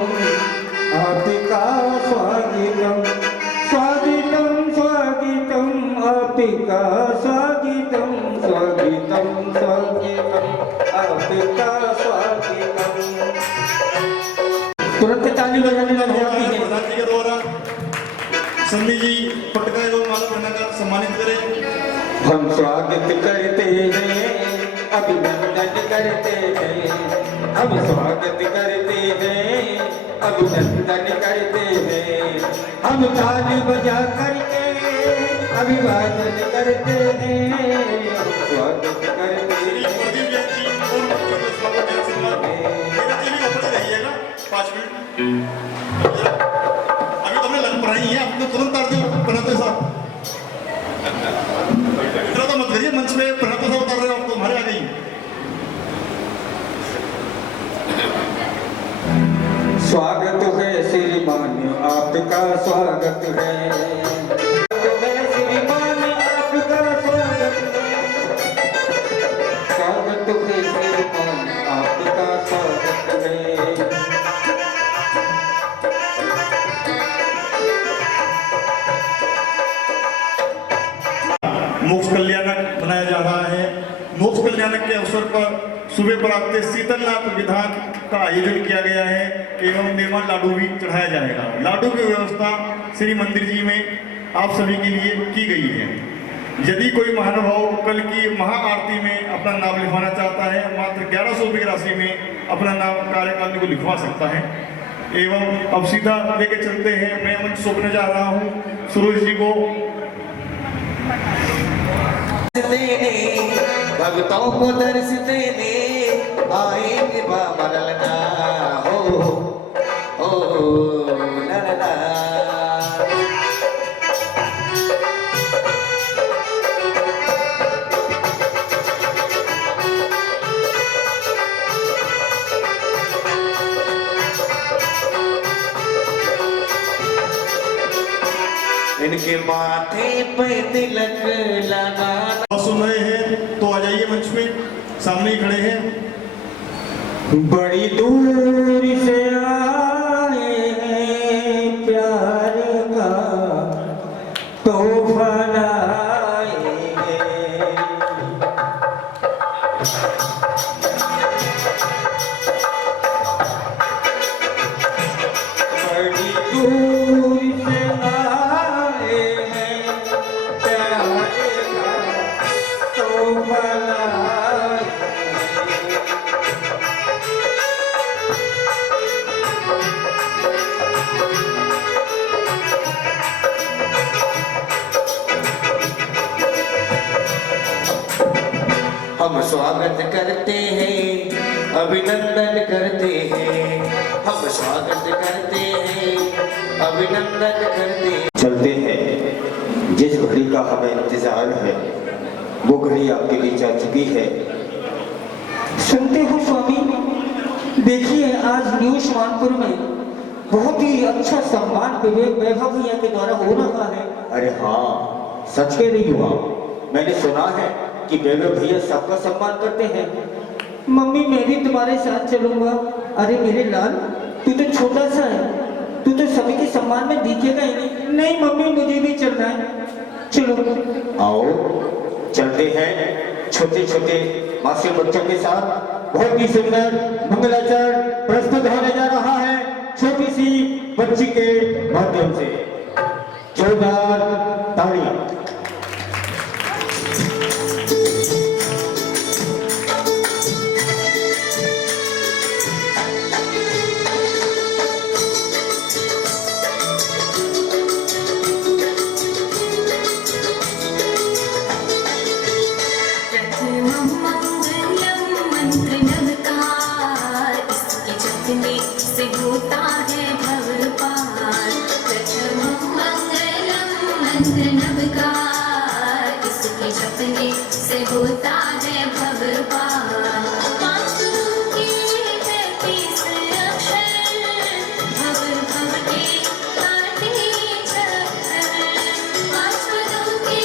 आपका स्वागतम, स्वागतम स्वागतम आपका स्वागतम, स्वागतम स्वागतम आपका स्वागतम। तुरंत ताली बजाने लग जाती है। प्रधान जी के द्वारा सन्नी जी पटका एवं माला पहनाकर सम्मानित करें। हम स्वागत करते हैं, अभिनंदन करते हैं, हम स्वागत करते हैं, अभिनंदन करते हैं, हम ताली बजा करके अभिवादन करते हैं, हम स्वागत करते श्री हैं। प्रदीप जैन जी और बच्चों के स्वागत है सम्मान। मेरे जी भी ऊपर रहिएगा 5 मिनट। अभी तुमने लग पढ़ाई है, आपने तुरंत तार दिया बनाते साथ। इतना तो मत करिए, मंच पे बनाते साथ उतार रहे हो आप, तुम्हारे आ गई। स्वागत है श्रीमान आपका स्वागत है, श्रीमान आपका स्वागत है, स्वागत है श्रीमान आपका स्वागत है। मोक्ष कल्याणक बनाया जा रहा है। मोक्ष कल्याणक के अवसर पर सुबह प्राप्त शीतलनाथ विधान का आयोजन किया गया है एवं निर्मल लाडू भी चढ़ाया जाएगा। लाडू की व्यवस्था श्री मंदिर जी में आप सभी के लिए की गई है। यदि कोई महानुभाव कल की महाआरती में अपना नाम लिखवाना चाहता है, मात्र 1100 रुपये की राशि में अपना नाम कार्यकारिणी को लिखवा सकता है। एवं अब सीधा लेके चलते हैं, मैं मंच सौंपने जा रहा हूँ सुरेश जी को। देने भक्तों को दर्श देने आएंगे बाबा ललना हो ललना। इनके माथे पे तिलक लगाना। आप सुन रहे हैं तो आ जाइए मंच पे, सामने ही खड़े हैं। बड़ी दूर से आए हैं प्यार का तोहफा लाए हैं, बड़ी दूर से आए हैं प्यार का तोहफा लाए हैं। हम स्वागत करते हैं, अभिनंदन करते हैं, हम स्वागत करते हैं, अभिनंदन करते हैं। चलते हैं, जिस घड़ी का हमें इंतजार है वो घड़ी आपके लिए जा चुकी है। सुनते हो स्वामी, देखिए आज न्यू श्वानपुर में बहुत ही अच्छा सम्मान विवेक वैभव भैया के द्वारा हो रहा है। अरे हाँ, सच कह रही हो आप। मैंने सुना है कि वैभव भैया सबका सम्मान करते हैं। मम्मी मैं भी तुम्हारे साथ चलूंगा। अरे मेरे लाल, तू तो छोटा सा है, तू तो सभी के सम्मान में दिखेगा ही नहीं। नहीं मम्मी, मुझे भी चलना है, चलो। आओ चलते हैं छोटे छोटे मासूम बच्चों के साथ। बहुत ही सुंदर मंगलाचरण प्रस्तुत होने जा रहा है छोटी सी बच्ची के माध्यम से। जोरदार तालियां। से होता है भव पार, प्रथम मंगलम मंत्र नवकार, इसके जपने से होता है भव पार। पांच गुरु के है 30 अक्षर, भव भव के काटे चक्कर। पांच गुरु के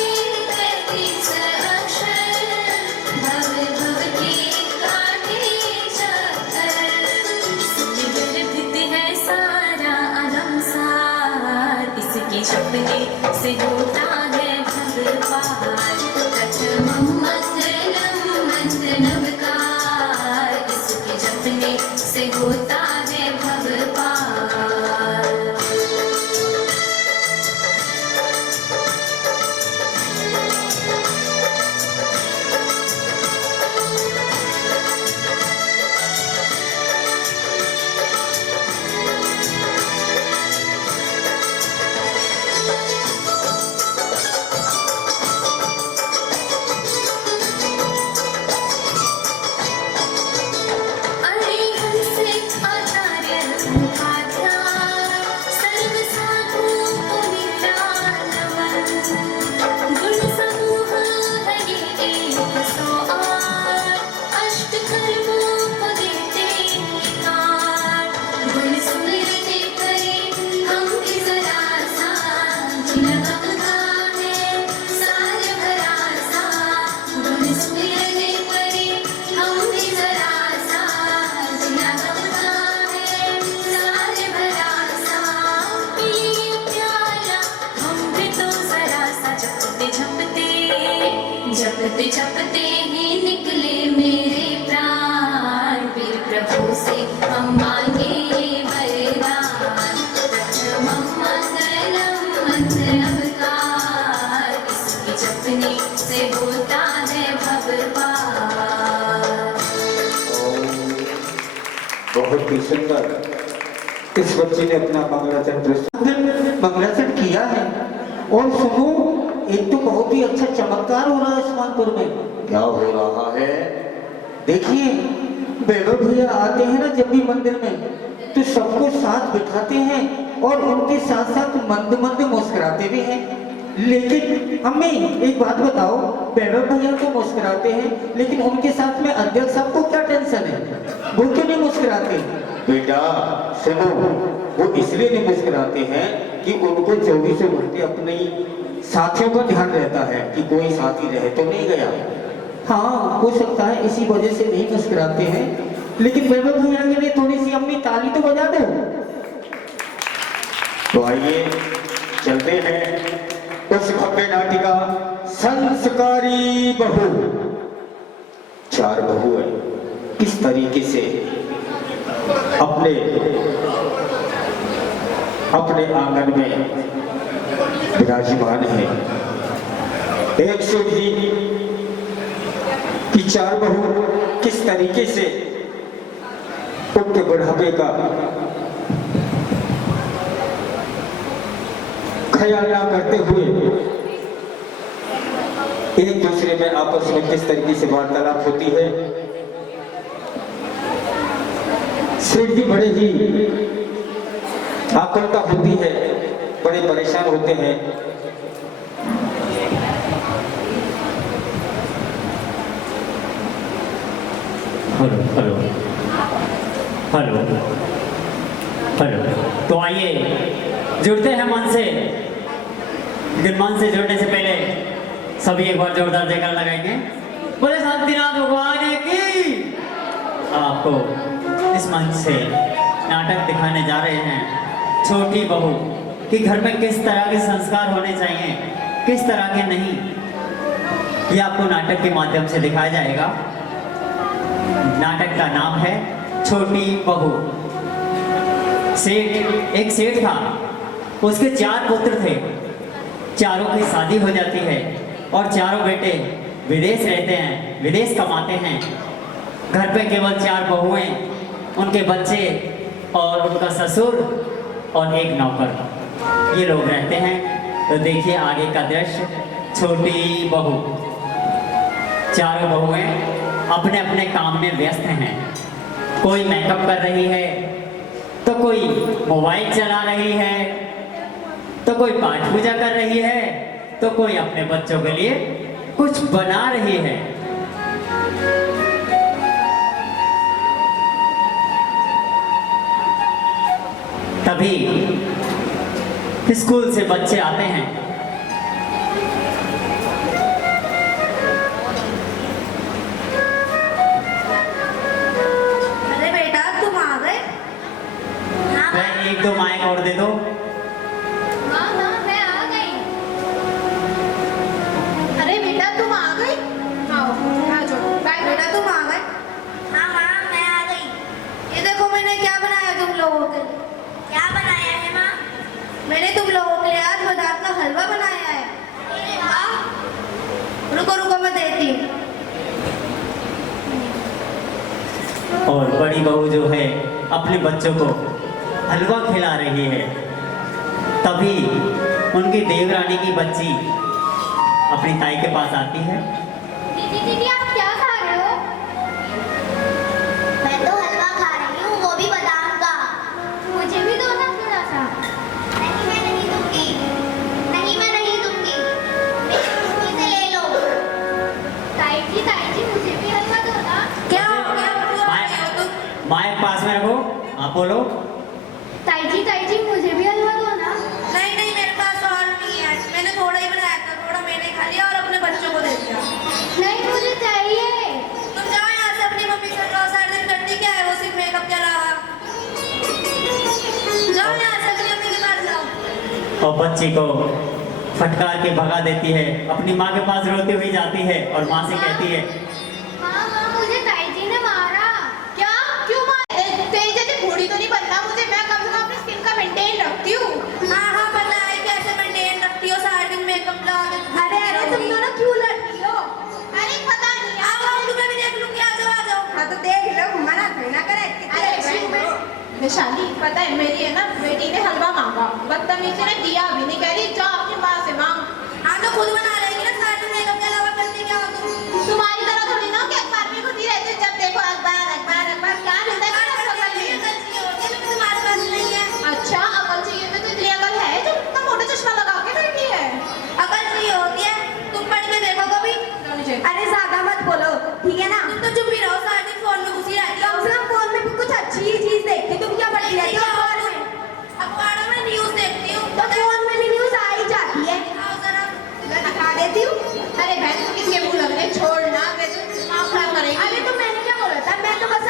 होता है भव पार। अरिहंस आचार्य उपाध्याय सर्व साधु पुनीता नमन। गुण समूह है ये एक सौ आठ, अष्ट कर्मों को देते निखार। गुण सुमिरते करे हम भी जरा सा, जिला गंगा है सार भरा सा। गुण सुमिरते करे हम भी जरा सा, जिला गंगा है सार भरा सा। ये प्यारा हम भी तो जरा सा जपते जपते जपते जपते ही निकले मेरे प्राण। वीर प्रभु से हम मांगे ये वरदान, प्रथमं मंगलम मंत्र अवतार। इसके जपने से होता है भव पार। बहुत ही सुंदर इस बच्ची ने अपना मंगलाचरण प्रस्तुत मंगलाचरण किया है। और सुनो, एक तो बहुत ही अच्छा चमत्कार हो रहा है उस्मानपुर में। क्या हो रहा है? देखिए, वैभव भैया आते हैं ना जब भी मंदिर में, तो सबको साथ बिठाते हैं और उनके साथ साथ मंद मंद मुस्कुराते भी हैं। लेकिन हमें एक बात बताओ, वैभव भैया तो मुस्कुराते हैं, लेकिन उनके साथ में अध्यक्ष साहब को क्या टेंशन है? वो क्यों नहीं मुस्कुराते? बेटा सुनो, वो इसलिए नहीं मुस्कुराते हैं कि उनको 24 घंटे अपने साथियों का ध्यान रहता है कि कोई साथी रह तो नहीं गया। हाँ, हो सकता है इसी वजह से नहीं मुस्कुराते हैं। लेकिन वैभव भैया के लिए थोड़ी सी अम्मी ताली तो बजा दो। तो आइए चलते हैं उस भव्य नाटिका संस्कारी बहू। 4 बहुएं किस तरीके से अपने आंगन में विराजमान है। एक सेठ जी की 4 बहू किस तरीके से उनके बुढ़ापे का ख्याल ना करते हुए एक दूसरे में आपस में किस तरीके से वार्तालाप होती है। सेठ जी बड़े ही आकुलता होती है, बड़े परेशान होते हैं। Hello hello hello hello. तो आइए जुड़ते हैं मन से, लेकिन मन से जुड़ने से पहले सभी एक बार जोरदार जयकार लगाएंगे। बोले शांतिनाथ भगवान की। आपको इस मंच से नाटक दिखाने जा रहे हैं छोटी बहू कि घर में किस तरह के संस्कार होने चाहिए, किस तरह के नहीं, ये आपको नाटक के माध्यम से दिखाया जाएगा। नाटक का नाम है छोटी बहू। एक सेठ था, उसके 4 पुत्र थे। चारों की शादी हो जाती है और चारों बेटे विदेश रहते हैं, विदेश कमाते हैं। घर पे केवल 4 बहुएं, उनके बच्चे और उनका ससुर और एक नौकर, ये लोग रहते हैं। तो देखिए आगे का दृश्य, छोटी बहू। चारों बहुएं अपने अपने काम में व्यस्त हैं। कोई मेकअप कर रही है, तो कोई मोबाइल चला रही है, तो कोई पाठ पूजा कर रही है, तो कोई अपने बच्चों के लिए कुछ बना रही है। तभी स्कूल से बच्चे आते हैं। अरे बेटा तुम आ गए? मैं 1-2 माइक और दे दो। हाँ हाँ, मैं आ गई। अरे बेटा तुम आ गई? आओ आ जाओ। बेटा तुम आ गए? हाँ हाँ, मैं आ गई। ये देखो मैंने और बड़ी बहू जो है अपने बच्चों को हलवा खिला रही है। तभी उनकी देवरानी की बच्ची अपनी ताई के पास आती है। दीदी दीदी आप क्या खा रहे हो? मैं तो हलवा खा रही हूँ, वो भी बादाम का। मुझे भी दो ना थोड़ा सा। नहीं मैं नहीं दूंगी। नहीं मैं नहीं दूंगी। मेरी खुशी से ले लो। ताई जी मुझे भी हलवा दो ना। क्या हो गया तुम? माइक पास में रखो, आप बोलो। ताई जी मुझे भी हलवा दो ना। नहीं नहीं मेरे पास और नहीं है, मैंने थोड़ा ही बनाया था, थोड़ा मैंने खा लिया और अपने बच्चों को दे दिया। नहीं मुझे चाहिए। तुम जाओ यहाँ से, अपनी मम्मी से कहो, सारे दिन करती क्या है वो सिर्फ मेकअप के अलावा। जाओ यहाँ से, अपनी मम्मी के पास जाओ। और बच्ची को फटकार के भगा देती है, अपनी माँ के पास रोती हुई जाती है और माँ से कहती है, माँ मुझे ताई जी ने मारा। क्या? क्यों मारे? तेरी जैसी बूढ़ी तो नहीं बनना मुझे, मैं कम से कम अपनी स्किन का मेंटेन रखती हूँ। हाँ पता है कैसे मेंटेन रखती हो, सारे दिन मेकअप लगा के। अरे तुम दोनों क्यों लड़ती हो? अरे पता नहीं, आओ तुम्हें भी देख लूंगी, आ जाओ। हाँ तो देख लो, मना थोड़ी ना करे। अरे वैशाली पता है मेरी है ना बेटी ने हलवा मांगा, बदतमीजी ने दिया भी नहीं, कह रही जाओ अपनी माँ से मांग। हाँ तो खुद बना लेगी ना, सारे दिन मेकअप के अलावा करती क्या हो तुम? तुम्हारी तरह थोड़ी ना कि अखबार में खुद ही रहते, जब देखो अखबार क्या मिलता है तुम्हारे पास नहीं है। अच्छा अकल चाहिए तो इतनी अकल है जो इतना मोटा चश्मा लगा के बैठी है? अकल चाहिए होती है, तुम पढ़ के देखो कभी। अरे ज्यादा मत बोलो ठीक है ना, तुम तो चुप ही रहो, सारे दिन फोन में घुसी रहती हो। कम से कम फोन में भी कुछ अच्छी चीज देखती, तुम क्या पढ़ती रहती हो? अखबारों में न्यूज देखती हूँ, तो फोन में भी न्यूज आ ही जाती है। दिखा देती हूँ। अरे बहन तुम किसके मुंह लग रहे, छोड़ना दिमाग खराब करेगी। अरे तो मैंने क्या बोला था, मैं तो बस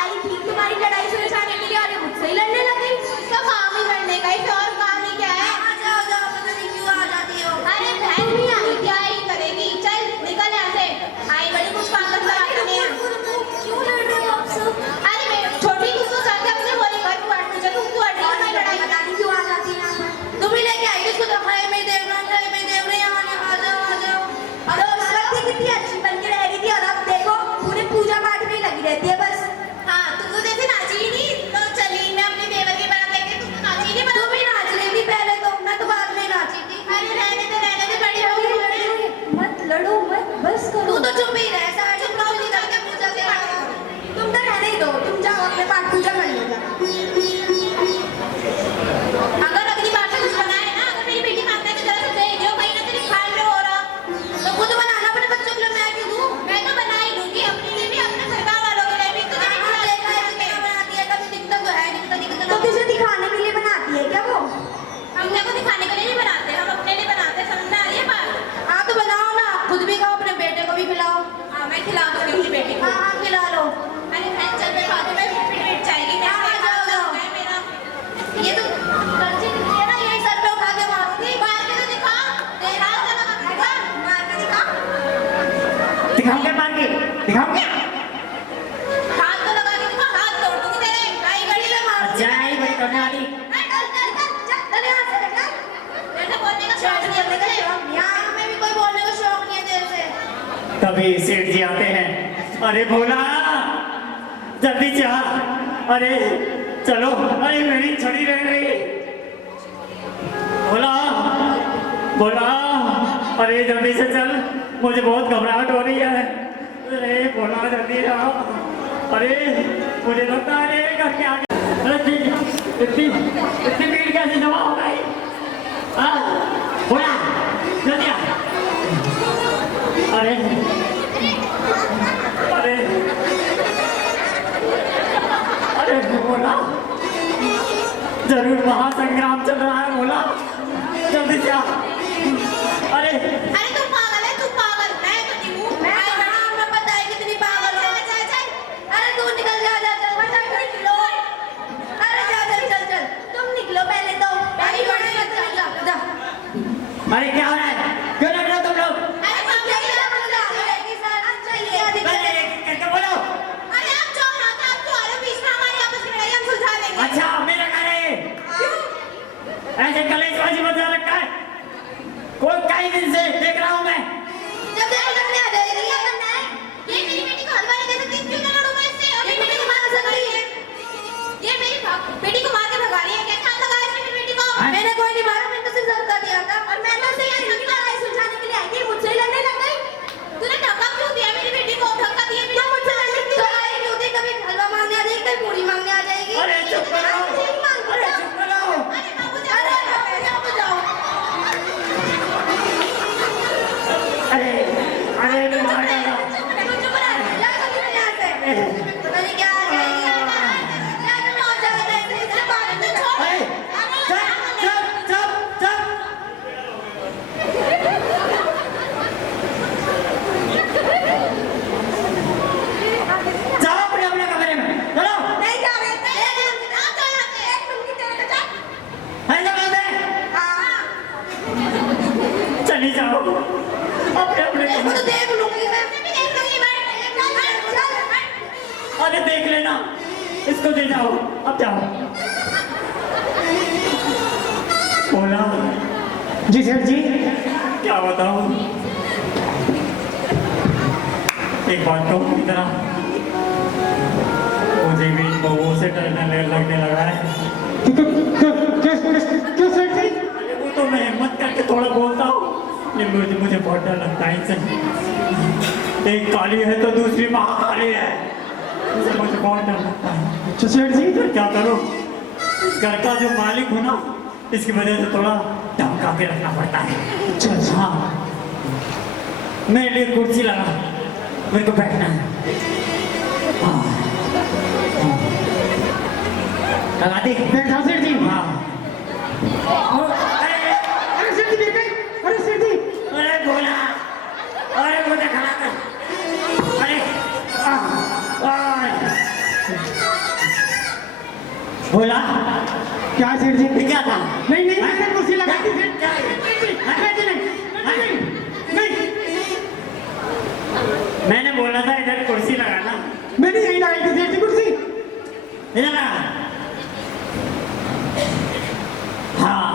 आई थी तुम्हारी लड़ाई सुलझाने के लिए और ये मुझसे ही लड़ने लगी। इसका काम ही लड़ने का, इसे और काम ही क्या है? जाओ पता नहीं क्यों आ जाती हो। अरे बहन भी आई, क्या ही करेगी, चल निकल यहाँ से। आई बड़ी कुछ काम करता नहीं है। क्यों लड़ रहे हो आप सब? अरे मैं छोटी तू तो जाके अपने वही घर को अट जा, तुम क्यों अट रही हो? लड़ाई बता दी क्यों आ जाती है? तुम ही लेके आई इसको, तो हाय मैं देव रहा आ जाओ। अरे भक्ति कितनी अच्छी बन के रह रही थी और अब देखो पूरे पूजा पाठ में लगी रहती है बस। हाँ तुम तो जैसे नाची ही नहीं, तो चली मैं अपनी देवर की बात लेके, तुम तो नाची नहीं। तुम ही नाच रही थी पहले तो, मैं तो बाद में नाची थी। अरे रहने दे बड़ी हो, मत लड़ो मत, बस करो। तू तो चुप ही रह, सारे चुप रहो, नहीं करके पूजा से पाठ करो। तुम तो रहने ही दो, तुम जाओ अपने पाठ पूजा कर लो। अगर अगली बार से कुछ बनाए ना, अगर मेरी बेटी मांगता है तो जरा सा दे जो, कहीं ना तेरी खाल में हो रहा तो खुद बनाना अपने बच्चों के लिए, मैं क्यों दूं? मैं तो बना ही दूंगी अपने लिए भी, अपने परिवार वालों के लिए भी। तुझे भी खिला लेना है, क्या बनाती है? कभी दिखता तो है, दिखता तो तुझे दिखाने के लिए बनाती है क्या वो? हम को दिखाने के लिए नहीं बनाते, हम अपने लिए बनाते, समझ में आ रही है बात? हाँ तो बनाओ ना, खुद भी खाओ, अपने बेटे को भी खिलाओ। हाँ मैं खिला दूंगी अपनी बेटी को। हाँ खिला लो। अरे बहन चल मैं खाते में पिट जाएगी। जाओ मेरा ये तो कर्जे निकले ना, यही सर पे उठा के मारूंगी। मार के तो दिखा, तेरा मार के दिखा। दिखाऊंगे मार के, दिखाऊंगे। हाथ तो लगा के दिखा, हाथ तोड़ दूंगी तेरे। आई गड़ी में मार। अच्छा आई बड़ी करने वाली। चल यहाँ से बेटा। तेरे बोलने का शौक नहीं है मुझे, यहाँ हमें भी कोई बोलने का शौक नहीं है तेरे से। तभी सेठ जी आते हैं। अरे भोला जल्दी जा, अरे चलो, अरे मेरी छड़ी रह गई। भोला अरे जल्दी से चल, मुझे बहुत घबराहट हो रही है। अरे भोला जल्दी आ, अरे मुझे लगता है घर के आगे इतनी भीड़ कैसे जमा हो गई? भोला जल्दी आ। अरे अरे अरे भोला जरूर महासंग्राम चल रहा है। भोला जल्दी से आ। अरे तुम पागल है, तुम पागल। मैं तो नहीं हूँ, मैं पता है कितनी पागल हो। अरे तू निकल जा, निकलो। अरे चल तुम निकलो पहले तो। अरे क्या हो रहा है, क्यों लड़ रहे हो तुम लोग? बोलो। अच्छा मेरा घर है, ऐसे कलेशबाजी मचा रखा है कोई कई दिन से देख रहा हूँ मैं। जब देखो तब आ जाएगी। ये मेरी बेटी को हलवा नहीं दे सकती, क्यों ना लड़ूं मैं इससे? अभी बेटी को मार फिर पूरी मांगने आ जाएगी। अरे चुप करो, नहीं मांगती अरे ना। चुप करो। अरे बाबू जाओ, बाबू जाओ। अरे अरे चुप रहे, चुप रहे, जा जल्दी से यहाँ से। पता नहीं क्या आ जाएगी। जा तुम और जाओ, इससे बात नहीं छोड़। अरे चुप चुप चुप चुप। जाओ अपने अपने कमरे में, चलो। नहीं जा रहे, नहीं जा रहे, आप जाओ यहाँ से। एक लुंगी तेरे को जा। है जगह पे, हाँ। चली जाओ अपने अपने देखो कमरे तो देख लूंगी मैं भी देख लूंगी मैं। चल, चल। में। अरे देख लेना, इसको दे जाओ, अब जाओ। बोला जी सेठ जी। क्या बताऊं, एक बात कहूं इधर आ। मुझे भी इन बहुओं से डरने लगने लगा है। क्यों सेठ जी? अरे वो तो मैं हिम्मत करके थोड़ा बोलता हूँ, लेकिन मुझे बहुत डर लगता है इनसे। एक काली है तो दूसरी महाकाली है, इससे मुझे बहुत डर लगता है। अच्छा सेठ जी। तो क्या करूं, इस घर का जो मालिक हूं ना, इसकी वजह से थोड़ा धमका के रखना पड़ता है। अच्छा अच्छा। हाँ, मेरे लिए कुर्सी लगा, मेरे को बैठना है। हाँ, लगा दी। बैठा सेठ जी। हाँ। अरे अरे सेठ जी देख गए। अरे सेठ जी। अरे बोला, अरे मुझे खड़ा कर। अरे बोला क्या सेठ जी? ये क्या था? नहीं नहीं मैंने कुर्सी लगाई थी सेठ। क्या है? नहीं। मैंने बोला था इधर कुर्सी लगाना, मैंने यही लगाई थी सेठ जी कुर्सी। इधर लगा। हाँ,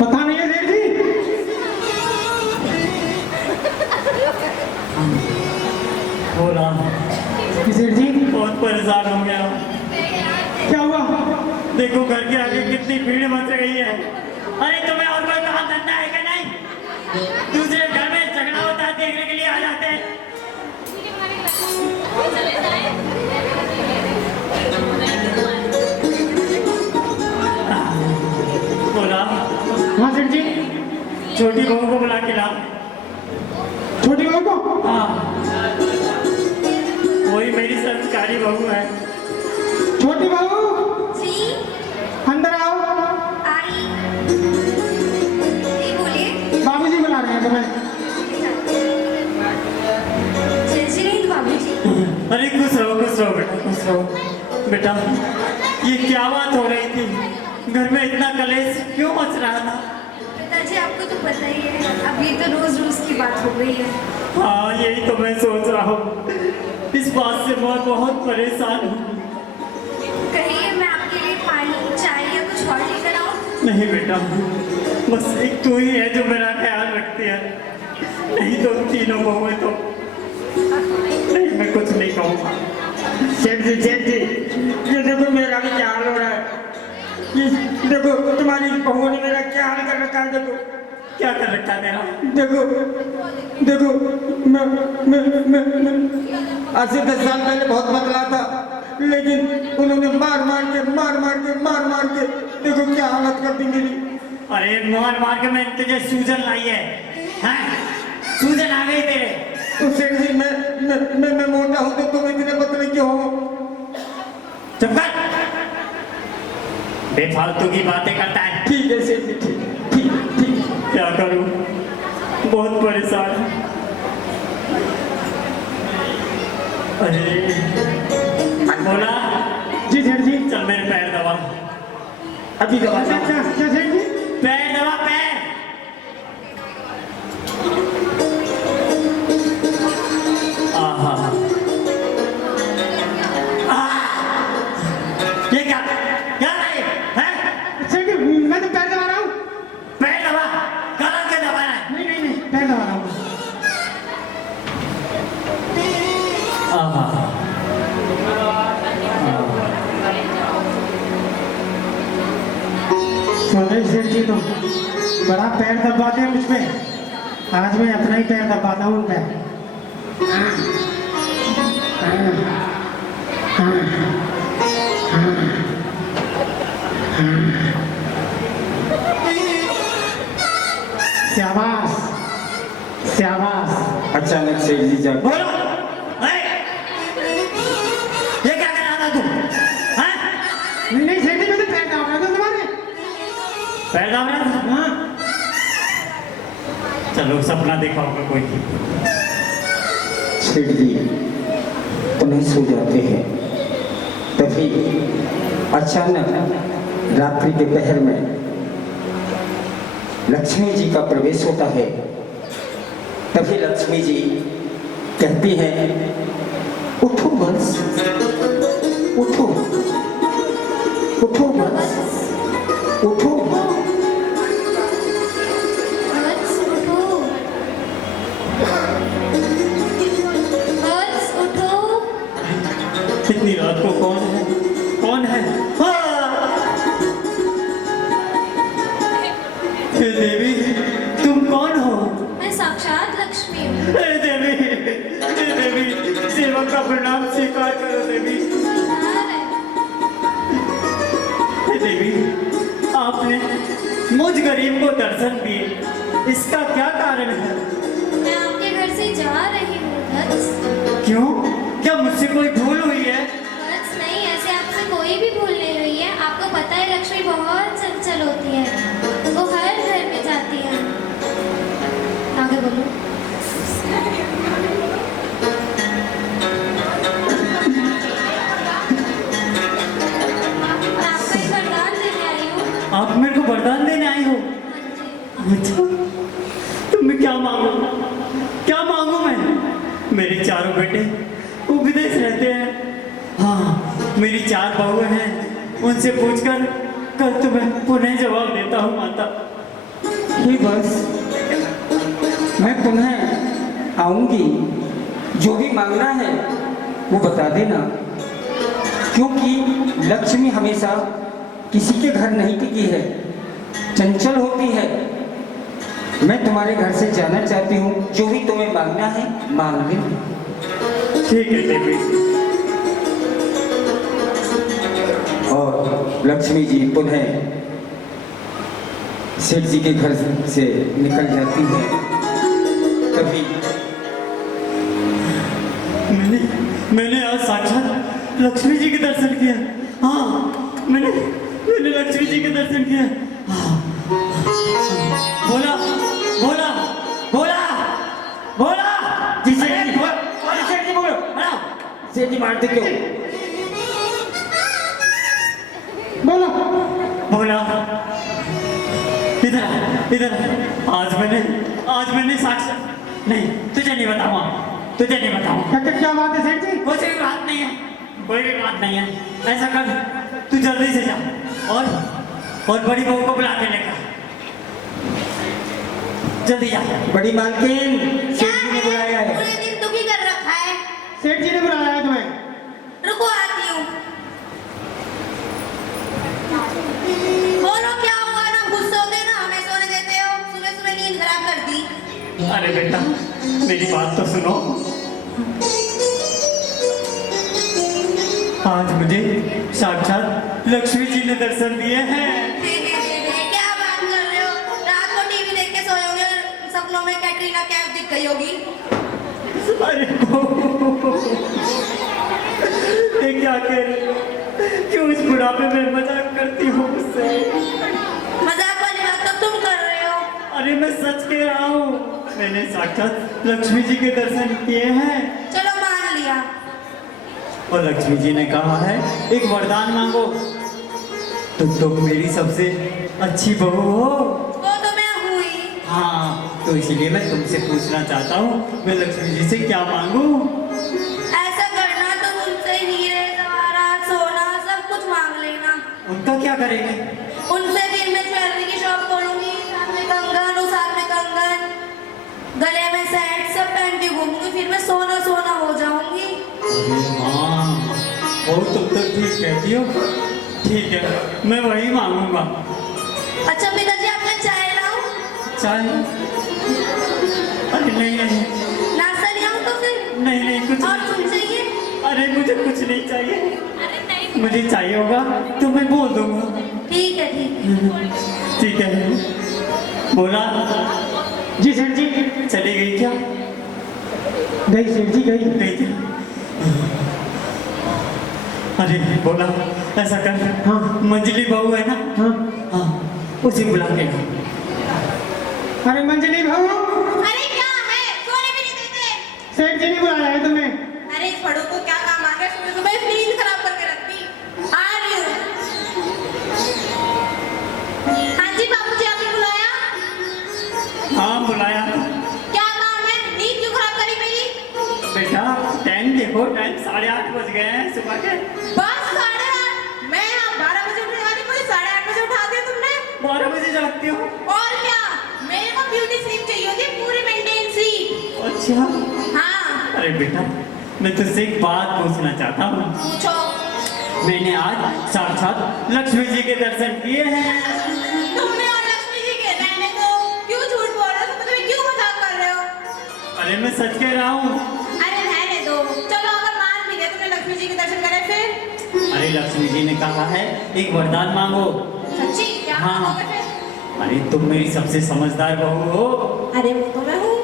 पता नहीं है सेठ जी। बोला सेठ जी बहुत परेशान हो गया। क्या हुआ? देखो घर के आगे कितनी भीड़ मच गई है। अरे तुम्हें और कोई काम धंधा है क्या? नहीं, दूसरे घर में झगड़ा होता है देखने के लिए आ जाते हैं। बोला हाँ सेठ जी। छोटी बहू को बुला के ला। छोटी बहू को? हाँ, वही मेरी संस्कारी बहू है। छोटी बहू जी अंदर आओ। आई। जी बोलिए। बाबूजी बुला रहे हैं तुम्हें। जी नहीं बाबूजी। अरे खुश रहो बेटा, खुश रहो बेटा। ये क्या बात हो रही थी, घर में इतना कलेश क्यों मच रहा था? पिताजी आपको तो पता ही है, अब ये तो रोज रोज की बात हो गई है। हाँ, यही तो मैं सोच रहा हूँ। इस बात से मैं बहुत परेशान हूँ। कहिए मैं आपके लिए पानी चाय या कुछ और लेकर आऊं? नहीं बेटा, बस एक तू ही है जो मेरा ख्याल रखती है, नहीं तो तीनों बहुएं तो नहीं, मैं कुछ नहीं कहूँगा। सेठ जी ये देखो मेरा भी क्या हाल हो रहा है। ये देखो तुम्हारी बहू ने मेरा क्या हाल कर रखा है। देखो क्या कर रखा तेरा? देखो मैं आज से 10 साल पहले बहुत पतला था, लेकिन उन्होंने मार मार के देखो क्या हालत कर दी मेरी। अरे मार के मैं तुझे सूजन लाई है, हैं? सूजन आ गई तेरे। तो सेठ जी मैं मोटा हूँ तो तुम इतने पतले क्यों हो? चुप कर, बेफालतू की बातें करता है। ठीक है सेठ जी, ठीक। क्या करूं, बहुत परेशान। अरे बोला जी सेठ जी। चल मेरे पैर दबा। अभी दबा क्या क्या सेठ जी? पैर दबा, पैर। आहा, ये क्या है? सेठ जी मैं तो पैर दबा रहा हूँ। पैर दबा, गलत के दबा रहा है। नहीं पैर दबा रहा हूँ। आहा, सोने सेठ जी तो बड़ा पैर दबाते हैं मुझ पे। आज मैं अपना ही पैर दबाता हूँ उनका। शाबाश शाबाश। अचानक से जी जाग बोलो, ये क्या कर रहा था तुम? हाँ? नहीं सेठ जी, मैं तो पैर दाब रहा था तुम्हारे। पैर दाब रहा था? हाँ। चलो सपना देखा होगा कोई। सेठ जी तो नहीं सो जाते हैं, तभी अचानक रात्रि के पहर में लक्ष्मी जी का प्रवेश होता है। तभी लक्ष्मी जी कहती हैं, उठो बस, उठो उठो बस, उठो। हर्ष उठो, हर्ष उठो। इतनी रात को कौन है? कौन है? हे देवी, तुम कौन हो? मैं साक्षात लक्ष्मी हूँ। हे देवी, सेवक का प्रणाम स्वीकार करो देवी। हे देवी, आपने मुझ गरीब को दर्शन दिए, इसका क्या कारण है? मैं आपके घर से जा रही हूँ हर्ष। क्यों? क्या मुझसे कोई भूल हुई है? हर्ष नहीं, ऐसे आपसे कोई भी भूल नहीं हुई है। आपको पता है लक्ष्मी बहुत चंचल होती है, वो हर घर में जाती है। आगे बोलो। मैं आपको एक वरदान देने आई हूँ। आप मेरे को वरदान देने आई हो? अच्छा, तुम मैं क्या मांगू? क्या मांगू मैं? मेरे चारों बेटे वो विदेश रहते हैं। हाँ, मेरी 4 बहुएं हैं, उनसे पूछकर कल तुम्हें पुनः जवाब देता हूँ माता। ही बस मैं पुनः आऊंगी, जो भी मांगना है वो बता देना, क्योंकि लक्ष्मी हमेशा किसी के घर नहीं टिकी है, चंचल होती है। मैं तुम्हारे घर से जाना चाहती हूँ, जो भी तुम्हें मांगना है मांग ले। ठीक है देवी। और लक्ष्मी जी पुनः सेठ जी के घर से निकल जाती है। तभी मैंने आज साक्षात लक्ष्मी जी के दर्शन किया। हाँ, मैंने लक्ष्मी जी के दर्शन किया। हाँ। बोला बोला बोला बोला जी सेठ जी, सेठ जी बोलो। सेठ जी मारते क्यों? बोलो। बोला इधर आज मैंने साक्षात नहीं, तुझे नहीं बताऊंगा। क्या बात है सेठ जी? कोई भी बात नहीं है। ऐसा कर, तू जल्दी से जा और बड़ी बहू को बुला के लेकर जल्दी जा। बड़ी मालकिन, सेठ जी ने बुलाया है। पूरे दिन दुखी कर रखा है। सेठ जी ने बुलाया है तुम्हें। रुको आती हूँ। बोलो क्या हुआ? ना गुस्से होते ना हमें सोने देते हो, सुबह सुबह नींद खराब कर दी। अरे बेटा, मेरी बात तो सुनो। आज मुझे साक्षात लक्ष्मी जी ने दर्शन दिए हैं। क्या बात कर रहे हो? रात को टीवी देख के सोए होंगे, सपनों में कैटरीना कैफ दिख गई होगी। अरे ये क्या कह रही हो? क्यों इस बुढ़ापे में मजाक करती हो मुझसे? मजाक वाली बात तो तुम कर रहे हो। अरे मैं सच कह रहा हूँ, मैंने साक्षात लक्ष्मी जी के दर्शन किए हैं। चलो मान लिया। और लक्ष्मी जी ने कहा है एक वरदान मांगो। तुम तो मेरी सबसे अच्छी बहू हो। वो तो मैं हुई। हाँ, तो इसलिए मैं तुमसे पूछना चाहता हूँ, मैं लक्ष्मी जी से क्या मांगू? ऐसा करना तो उनसे हीरे जवाहरात सोना सब कुछ मांग लेना। उनका क्या करेंगे? उनसे फिर मैं ज्वेलरी की शॉप खोलूंगी, साथ में कंगन और साथ में कंगन, गले में सेट सब पहन के घूमूंगी, फिर मैं सोना सोना हो जाऊंगी। हाँ, वो तुम तो ठीक कहती हो। ठीक है, मैं वही मांगूंगा। अच्छा पिताजी, आपने चाय लाऊं? चाय नहीं नहीं नाश्ता ले आऊं तो फिर? नहीं नहीं कुछ और नहीं। तुम चाहिए? अरे मुझे कुछ नहीं चाहिए, अरे नहीं। मुझे चाहिए होगा तो मैं बोल दूंगा। ठीक है ठीक है। ठीक है, बोला जी सेठ जी। चली गई क्या? गई सेठ जी गई। गई थी। अरे बोला ऐसा कर, हाँ। मंजली बहू है ना, हाँ। हाँ उसे बुला के ला। अरे मंजली बहू, अरे क्या है? सोने भी नहीं देते। सेठ जी ने बुलाया है तुम्हें। अरे इस बड़ों को क्या काम आ गया? सुबह सुबह नींद खराब करके रखती। आ रही हूँ। हाँ जी बाबूजी, आपने बुलाया? हाँ बुलाया। क्या काम है? नींद क्यों खराब करी मेरी? बेटा टाइम देखो, टाइम 8:30 बज गए हैं सुबह के। बस 8:30? मैं यहाँ 12 बजे उठने वाली, मुझे 8:30 बजे उठा दिया तुमने। 12 बजे जागती हो? और क्या, मेरे को ब्यूटी स्लीप चाहिए होती है, पूरी मेंटेन स्लीप। अच्छा। हाँ अरे बेटा मैं तुझसे एक बात पूछना चाहता हूँ। पूछो। मैंने आज साक्षात लक्ष्मी जी के दर्शन किए हैं। तुमने और लक्ष्मी जी के रहने दो, क्यों झूठ बोल रहे हो? तुम मुझे क्यों मजाक कर रहे हो? अरे मैं सच कह रहा हूँ। अरे रहने दो। चलो अगर मान भी गए तुमने लक्ष्मी जी के दर्शन करे फिर? अरे लक्ष्मी जी ने कहा है एक वरदान मांगो। सच्ची? क्या हाँ। मांगोगे फिर? अरे तुम मेरी सबसे समझदार बहू हो। अरे वो तो मैं हूँ।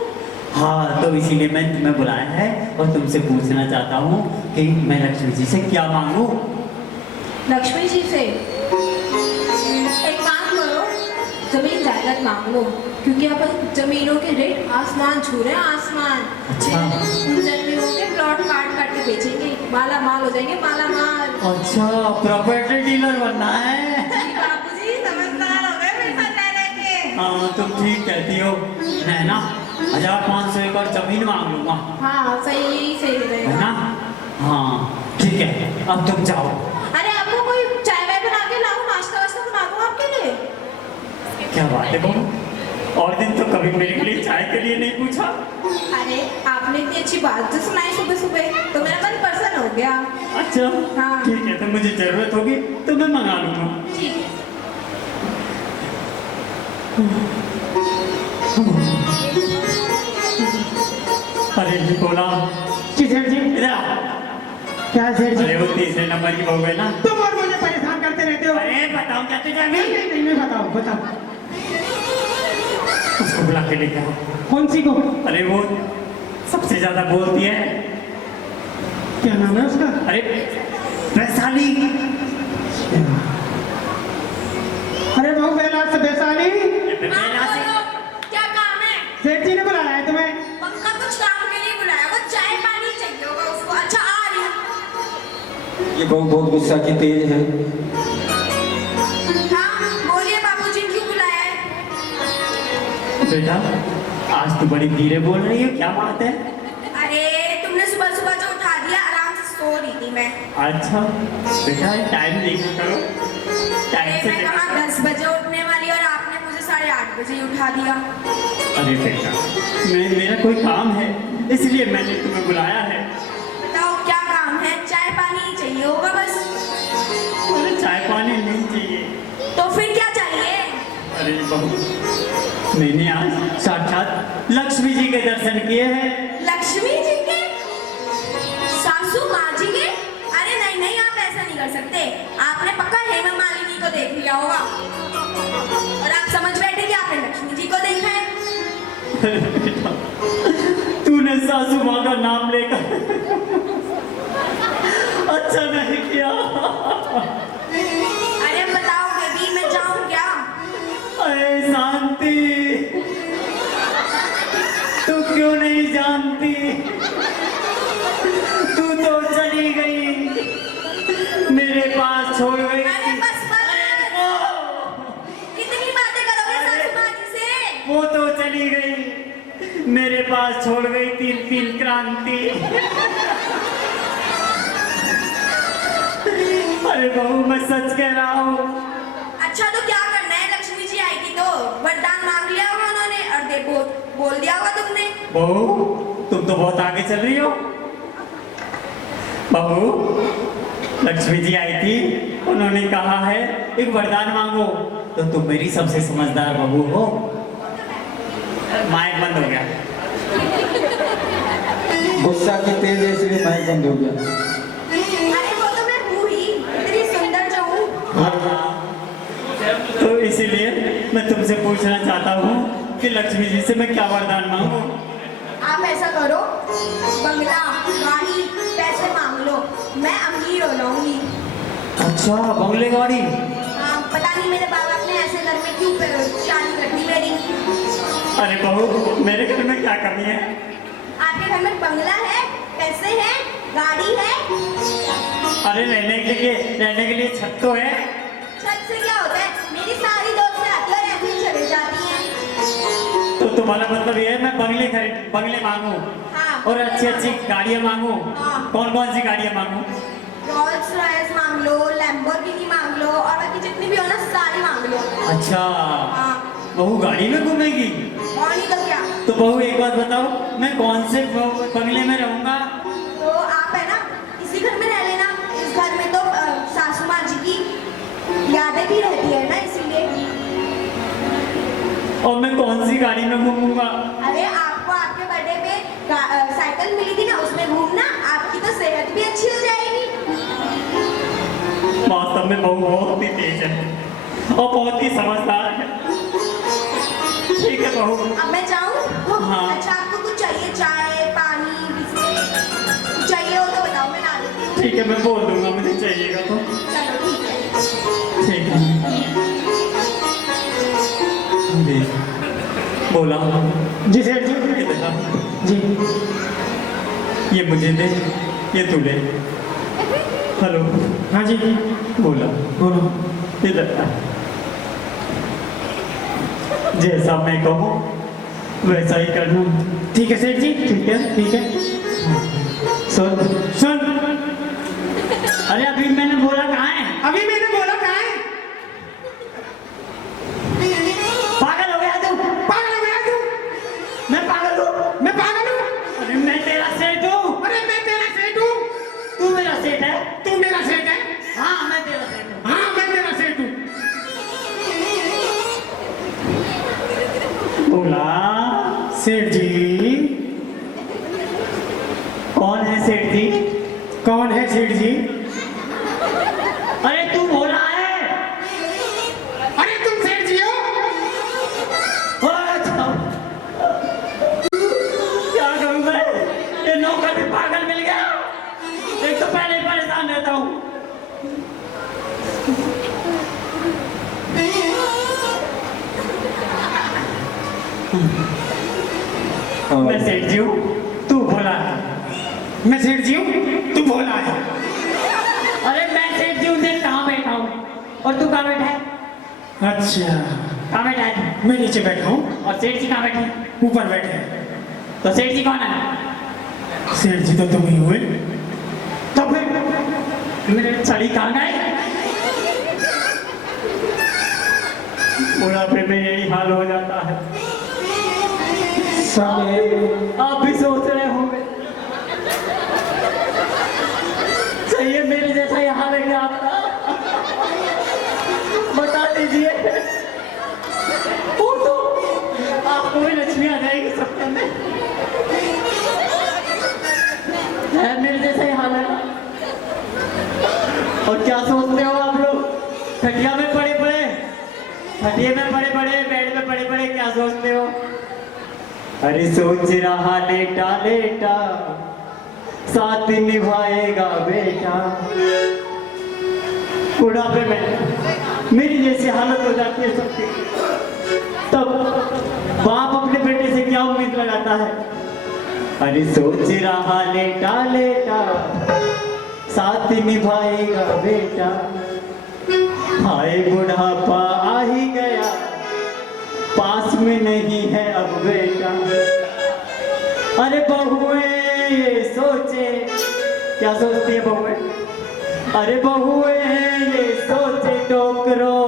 हाँ तो इसीलिए मैंने तुम्हें बुलाया है और तुमसे पूछना चाहता हूँ कि मैं लक्ष्मी जी से क्या मांगू। लक्ष्मी जी से एक काम करो, जमीन जायदाद मांग लो, क्योंकि अब जमीनों के रेट आसमान छू रहे हैं, आसमान। अच्छा। उन जमीनों के प्लॉट काट काट के बेचेंगे, माला माल हो जाएंगे, माला माल। अच्छा प्रॉपर्टी डीलर बनना है। बाबूजी समझदार हो गए मेरे साथ रह रह के। हाँ तुम ठीक कहती हो। मैं ना 1500 एकड़ जमीन मांग लूंगा, हाँ सही है रहेगा। ना? हाँ ठीक है, अब तुम जाओ। अरे आपको कोई चाय वाय बना के लाऊं, नाश्ता वास्ता बना दूं आपके लिए? क्या बात है बहू, और दिन तो कभी मेरे लिए चाय के लिए नहीं पूछा। अरे आपने इतनी अच्छी बात जो सुनाई सुबह सुबह, तो मेरा मन प्रसन्न हो गया। अच्छा हाँ। ठीक है, तो मुझे जरूरत होगी तो मैं मंगा लूंगा। ठीक है। अरे बोला जी सेठ जी। इधर आ। क्या सेठ जी? अरे वो तीसरे नंबर की बहू है ना। तुम और मुझे परेशान करते रहते हो। अरे बताओ क्या तुझे नहीं अभी? नहीं नहीं मैं बताओ बताओ। उसको बुला के लेके आओ। कौन सी को? अरे वो सबसे ज्यादा बोलती है। क्या नाम है उसका? अरे वैशाली। अरे बहू बेलास वैशाली, क्या काम है? सेठ जी ने बुलाया है तुम्हें। पक्का कुछ काम के लिए बुलाया, वो चाय पानी चाहिए होगा उसको। अच्छा आ रही हूँ। ये बहू बहुत गुस्सा की तेज है। हाँ बोलिए बाबूजी, क्यों बुलाया है? बेटा आज तो बड़ी धीरे बोल रही है, क्या बात है? अरे तुमने सुबह सुबह जो उठा दिया, आराम से सो रही थी मैं। अच्छा बेटा टाइम देखा करो, टाइम से मैं देखा कहा करो। 10 बजे उठने वाली और आपने मुझे 8:30 बजे ही उठा दिया। अरे बेटा मेरा कोई काम है इसलिए मैंने तुम्हें बुलाया है। बताओ क्या काम है? चाय पानी ही चाहिए होगा बस। अरे चाय पानी नहीं चाहिए। तो फिर क्या चाहिए? अरे बहू मैंने आज साक्षात लक्ष्मी जी के दर्शन किए हैं। लक्ष्मी जी के? सासू माँ जी के? अरे नहीं नहीं, आप ऐसा नहीं कर सकते। आपने पक्का हेमा मालिनी को देख लिया होगा और आप समझ बैठे कि आपने लक्ष्मी जी को देखा है। बेटा तूने सासू माँ का नाम लेकर अच्छा नहीं किया। अरे बताओ बेबी, मैं जाऊं क्या? अरे शांति, तू क्यों नहीं जानती? तू तो चली गई, मेरे पास छोड़ गई। अरे बस बस, कितनी बातें करोगे सासू माँ जी से? वो तो चली गई, मेरे पास छोड़ गई 3 क्रांति। अरे बहू मैं सच कह रहा हूँ। अच्छा तो क्या करना है? लक्ष्मी जी आई थी तो वरदान मांग लिया होगा उन्होंने और दे बोल दिया होगा तुमने। बहू तुम तो बहुत आगे चल रही हो। बहू लक्ष्मी जी आई थी, उन्होंने कहा है एक वरदान मांगो, तो तुम मेरी सबसे समझदार बहू हो। माइक बंद हो गया। गुस्सा की तेज है इसलिए मैं बंद हो गया। अरे वो तो मैं हूँ ही, इतनी सुंदर जो हूँ। तो इसीलिए मैं तुमसे पूछना चाहता हूँ कि लक्ष्मी जी से मैं क्या वरदान मांगू? आप ऐसा करो, बंगला, गाड़ी, पैसे मांग लो, मैं अमीर हो जाऊंगी। अच्छा, बंगले गाड़ी। हाँ, पता नहीं मेरे बाबा ने ऐसे घर में क्यों शादी कर दी मेरी। अरे बहू, मेरे घर में क्या कमी है? आपके घर में बंगला है, पैसे हैं, गाड़ी है। अरे रहने के लिए छत तो है। छत से क्या होता है? मेरी सारी दोस्तें आती है और ऐसे ही चली जाती हैं। तो तुम्हारा मतलब ये है मैं बंगले मांगू हाँ। और अच्छी गाड़ियाँ मांगू? हाँ। कौन कौन सी गाड़ियाँ मांगू? रोल्स रॉयस मांग लो, लैम्बोर्गिनी मांग लो और बाकी जितनी भी हो ना सारी मांग लो। अच्छा, हाँ। बहू गाड़ी में घूमेगी? और नहीं तो क्या। तो बहू एक बात बताओ, मैं कौन से बंगले में रहूंगा? तो आप है ना इसी घर में रह लेना। इस घर में तो सासू माँ जी की यादें भी रहती है ना, इसीलिए। और मैं कौन सी गाड़ी में घूमूंगा? अरे आपको आपके बर्थडे पे साइकिल मिली थी ना, उसमें घूमना, आपकी तो सेहत भी अच्छी हो जाएगी। वास्तव में बहू बहुत ही तेज है और बहुत ही समझदार है। ठीक है बहू। अब मैं जाऊँ? हाँ। अच्छा, आपको कुछ चाहिए? चाय, पानी, बिस्किट चाहिए हो तो बताओ, मैं ला देती हूँ। ठीक है, मैं बोल दूंगा मुझे चाहिएगा तो। चलो ठीक है। ठीक है। जी, बोला। जी सेठ जी। इधर आ। जी। ये मुझे दे, ये तू ले। हेलो। हाँ जी। बोला। बोलो। इधर आ। जैसा मैं कहूँ वैसा ही करना। ठीक है सेठ जी। ठीक है? ठीक है। सुन। अरे अभी मैंने बोला कहाँ है? अभी मैंने बोला कहाँ है? पागल हो गया तू? पागल हो गया तू? मैं पागल हूँ? मैं पागल हूँ? अरे मैं तेरा सेठ हूँ। अरे मैं तेरा सेठ हूँ। तू मेरा सेठ है? तू मेरा सेठ है? हाँ, मैं तेरा सेठ हूँ। हाँ, मैं तेरा सेठ हूँ। बोला। सेठ जी। कौन है सेठ जी? कौन है सेठ जी? अरे तू बोला है? अरे तुम सेठ जी हो? अच्छा। क्या करूं मैं? ये नौकर भी पागल मिल गया। एक तो पहले ही परेशान रहता हूँ। मैं सेठ जी हूँ, तू बोला है। मैं सेठ जी हूँ, तू बोला है। अरे मैं सेठ जी हूँ, देख कहाँ बैठा हूँ और तू कहाँ बैठा है? अच्छा, कहाँ बैठा है? मैं नीचे बैठा हूँ। और सेठ जी कहाँ बैठे हैं? ऊपर बैठे हैं। तो सेठ जी कौन है? सेठ जी तो तुम ही हुए। तो फिर मेरे छड़ी कहाँ गए? बुढ़ापे में यही हाल हो जाता है। आप भी सोच रहे होंगे चाहिए मेरे जैसा ही हाल है क्या आपका? बता दीजिए। वो तो आपको भी लक्ष्मी आ जाएगी सबके में। है मेरे जैसा ही हाल है। और क्या सोचते हो आप लोग? खटिया में पड़े पड़े, खटिया में पड़े पड़े, बेड में पड़े पड़े क्या सोचते हो? अरे सोच रहा लेटा लेटा साथ निभाएगा बेटा। बुढ़ापे में मेरी जैसी हालत हो जाती है सबकी, तब बाप अपने बेटे से क्या उम्मीद लगाता है? अरे सोच रहा लेटा लेटा साथ निभाएगा बेटा। हाय बुढ़ापा आ ही गया, पास में नहीं है अब बेटा। अरे बहुएं ये सोचे, क्या सोचती है बहुएं? अरे बहुएं ये सोचे डोकरो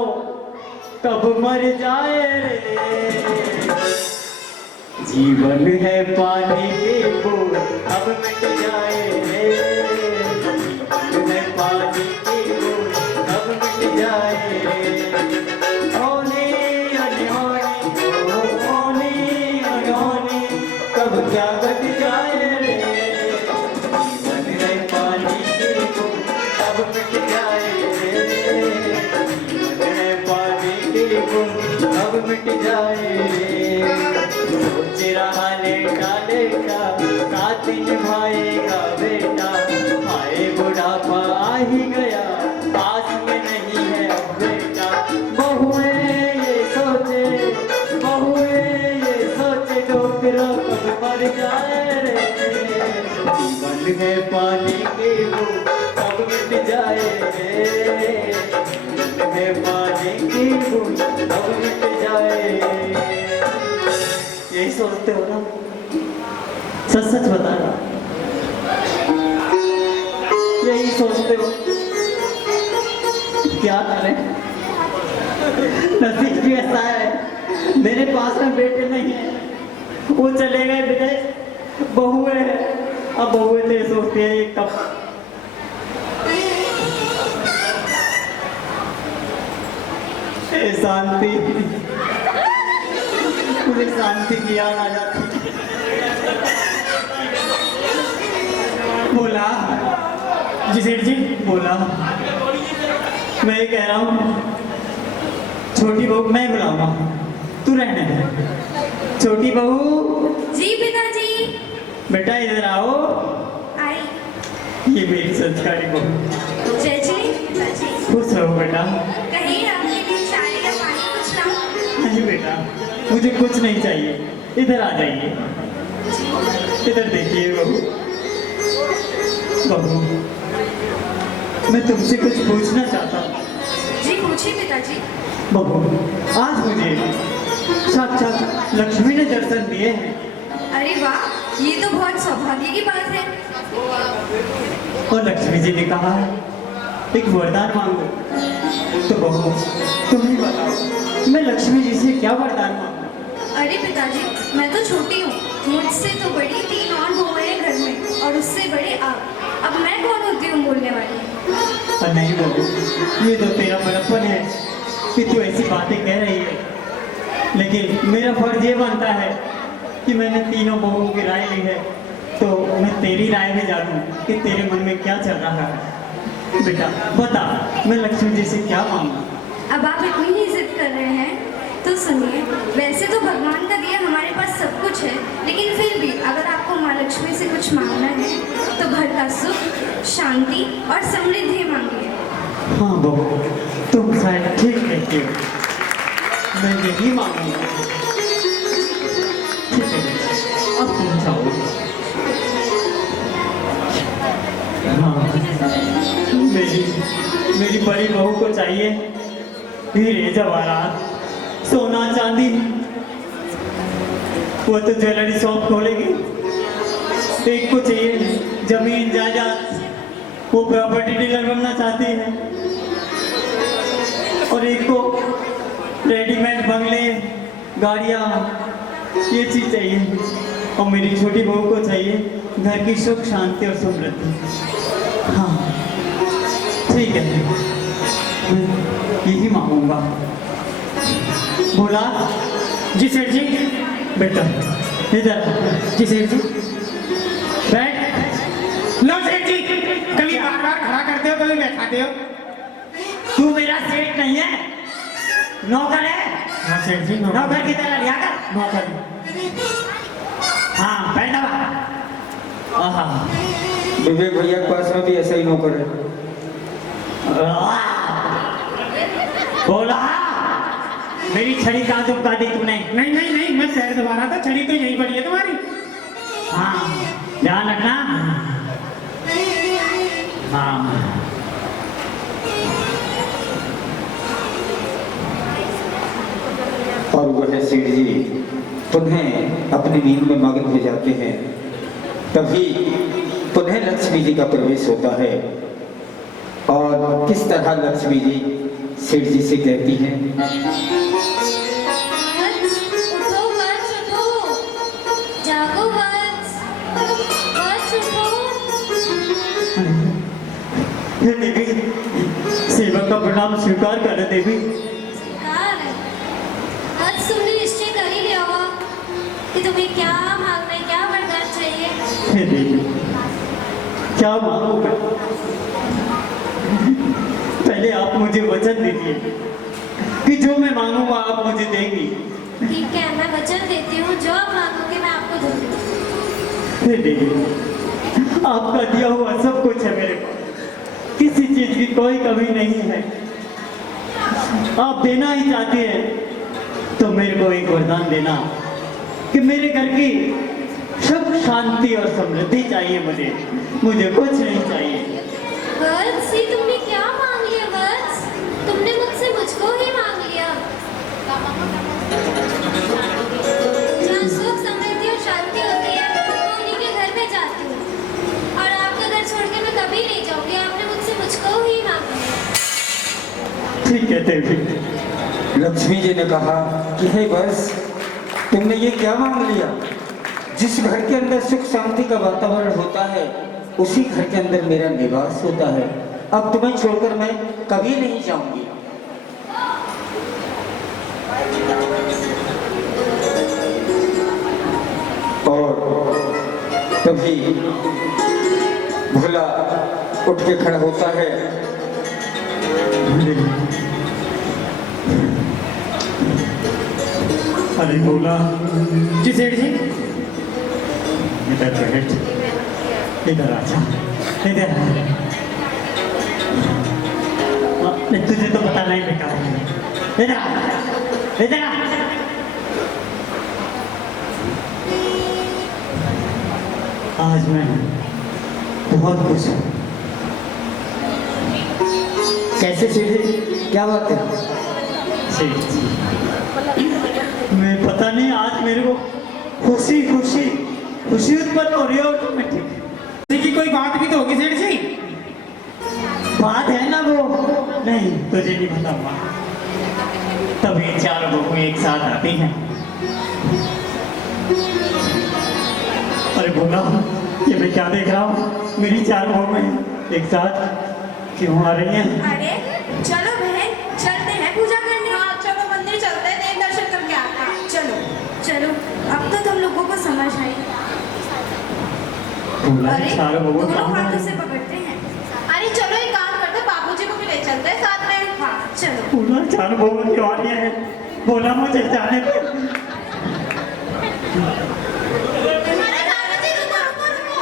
कब मर जाए रे। जीवन है पानी की बूंद अब मिट जाए रे। जीवन है पानी की बूंद अब मिट जाए रे। होने होने होने होने होने कब क्या बच जाए रे जीवन है पानी की बूंद अब मिट जाए रे जीवन है पानी की बूंद अब मिट जाए रे सोच रहा लेटा लेटा साथ निभाएगा बेटा हाय बुढ़ापा आ ही गया पास में नहीं है अब बेटा बहुए ये सोचे डोकरा कब मर जाए रे जीवन है पानी की बूंद कब मिट जाए रे जीवन है पानी की बूंद कब मिट जाए यही सोचते हो ना सच सच बताना यही सोचते हो क्या करें नसीब भी ऐसा है मेरे पास में बेटे नहीं है वो चले गए विदेश बहुए है अब बहुए थे सोचते हैं कब शांति मुझे शांति की याद आ जाती बोला जी सेठ जी। बोला मैं ये कह रहा हूँ छोटी बहू मैं बुलाऊंगा तू रहने दे छोटी बहू जी पिताजी। बेटा इधर आओ आई। ये मेरी संस्कारी बहू जय जी पिताजी। खुश रहो बेटा कहीं आपके लिए चाय या पानी कुछ लाऊं? नहीं बेटा मुझे कुछ नहीं चाहिए इधर आ जाइए इधर देखिए बहू बहू मैं तुमसे कुछ पूछना चाहता हूँ जी पूछिए पिताजी। बहू आज मुझे साक्षात लक्ष्मी ने दर्शन दिए हैं अरे वाह ये तो बहुत सौभाग्य की बात है। और लक्ष्मी जी ने कहा है एक वरदान मांगो तो बहू तुम ही बताओ मैं लक्ष्मी जी से क्या वरदान मांगू। अरे पिताजी मैं तो छोटी हूँ मुझसे तो बड़ी 3 और बहुएं हैं घर में और उससे बड़े आप। अब मैं कौन होती हूँ बोलने वाली? और नहीं बहू ये तो तेरा बड़प्पन है कि तू ऐसी बातें कह रही है लेकिन मेरा फर्ज ये बनता है कि मैंने तीनों बहुओं की राय ली है तो मैं तेरी राय भी जानूं कि तेरे मन में क्या चल रहा है। बेटा बता मैं लक्ष्मी जी से क्या मांगू। अब आप इतनी ही जिद कर रहे हैं तो सुनिए वैसे तो भगवान का दिया हमारे पास सब कुछ है लेकिन फिर भी अगर आपको माँ लक्ष्मी से कुछ मांगना है तो घर का सुख शांति और समृद्धि मांगिए। हाँ बहू तुम शायद ठीक कहती हो मैं यही मांगूंगा। ठीक है अब तुम जाओ। हाँ मेरी बड़ी बहू को चाहिए हीरे जवाहरात सोना चांदी वो तो ज्वेलरी शॉप खोलेगी। एक को चाहिए जमीन जायदाद वो प्रॉपर्टी डीलर बनना चाहती है और एक को रेडीमेड बंगले गाड़ियाँ ये चीज़ चाहिए और मेरी छोटी बहू को चाहिए घर की सुख शांति और समृद्धि। हाँ ठीक है मैं यही मांगूंगा। बोला जी सेठ जी। बेटा इधर जी सेठ जी बैठ लो सेठ जी। कभी बार बार खड़ा करते हो कभी बैठाते हो। तू मेरा सेठ नहीं है नौकर है। हाँ सेठ जी नौकर की तरह लिया कर नौकर। हाँ बैठ आहा विवेक भैया के पास में भी ऐसा ही नौकर है। बोला मेरी छड़ी कहाँ चुपका दी तूने। नहीं नहीं नहीं मैं पैर दबा रहा था छड़ी तो यहीं पड़ी है तुम्हारी। हाँ ध्यान रखना। हाँ और वह सेठ जी पुनः अपनी नींद में मग्न हो जाते हैं तभी पुनः लक्ष्मी जी का प्रवेश होता है और किस तरह लक्ष्मी जी सेठ जी से कहती हैं उठो वत्स उठो जागो वत्स वत्स उठो। ये देवी सेवक का प्रणाम स्वीकार कर देवी। आज तुमने निश्चय कर ही लिया होगा कि तुम्हें क्या मांगना है क्या हे देवी, क्या मांगू मैं? पहले आप मुझे वचन दीजिए कि जो मैं मांगूंगा आप मुझे देंगी। ठीक है, मैं वचन देती हूँ, जो आप मांगोगे मैं आपको दूंगी। हे देवी, आपका दिया हुआ सब कुछ है मेरे पास, किसी चीज की कोई कमी नहीं है। आप देना ही चाहते हैं तो मेरे को एक वरदान देना कि मेरे घर की सुख शांति और समृद्धि चाहिए मुझे कुछ नहीं चाहिए। वत्स, ये तुमने क्या मांग लिया वत्स? तुमने मुझसे मुझको ही मांग लिया। जहाँ सुख समृद्धि और शांति होती है मैं उन्हीं के घर में जाती हूँ, और आपका घर छोड़ के मैं कभी नहीं जाऊंगी। आपने मुझसे मुझको ही मांग लिया। ठीक है देवी। लक्ष्मी जी ने कहा कि हे बस, तुमने ये क्या मांग लिया? जिस घर के अंदर सुख शांति का वातावरण होता है उसी घर के अंदर मेरा निवास होता है। अब तुम्हें छोड़कर मैं कभी नहीं जाऊंगी। और तभी भोला उठ के खड़ा होता है। अरे भोला जी, सेठ जी इधर बैठ, इधर आजा, इधर। तुझे तो पता नहीं बेटा, इधर आ, इधर आ। आज मैं बहुत खुश हूँ। कैसे सेठ जी, क्या बात है? सेठ जी, मैं पता नहीं आज मेरे को खुशी खुशी खुशी उत्पन्न हो रही है ऑटोमेटिक। की कोई बात भी तो होगी सेठ जी। बात है ना वो, नहीं तुझे नहीं बताऊंगा। तभी चार बहू एक साथ आती हैं। अरे बोला, ये मैं क्या देख रहा हूँ? मेरी चार बहू एक साथ क्यों आ रही हैं? अरे चलो बहन, चलते हैं पूजा करने। हाँ चलो, मंदिर चलते हैं, देव दर्शन करके आते हैं। चलो चलो, अब तो तुम लोगों को समझ आई। बोला अरे चार बहू दोनों कहाँ हाथों हैं? से पकड़ते हैं। अरे चलो एक काम करते हैं, बाबूजी को भी ले चलते हैं साथ में। हाँ चलो। बोला चार बहू क्यों आ रही हैं? बोला मुझे जाने दो। अरे बाबूजी रुको रुको रुको,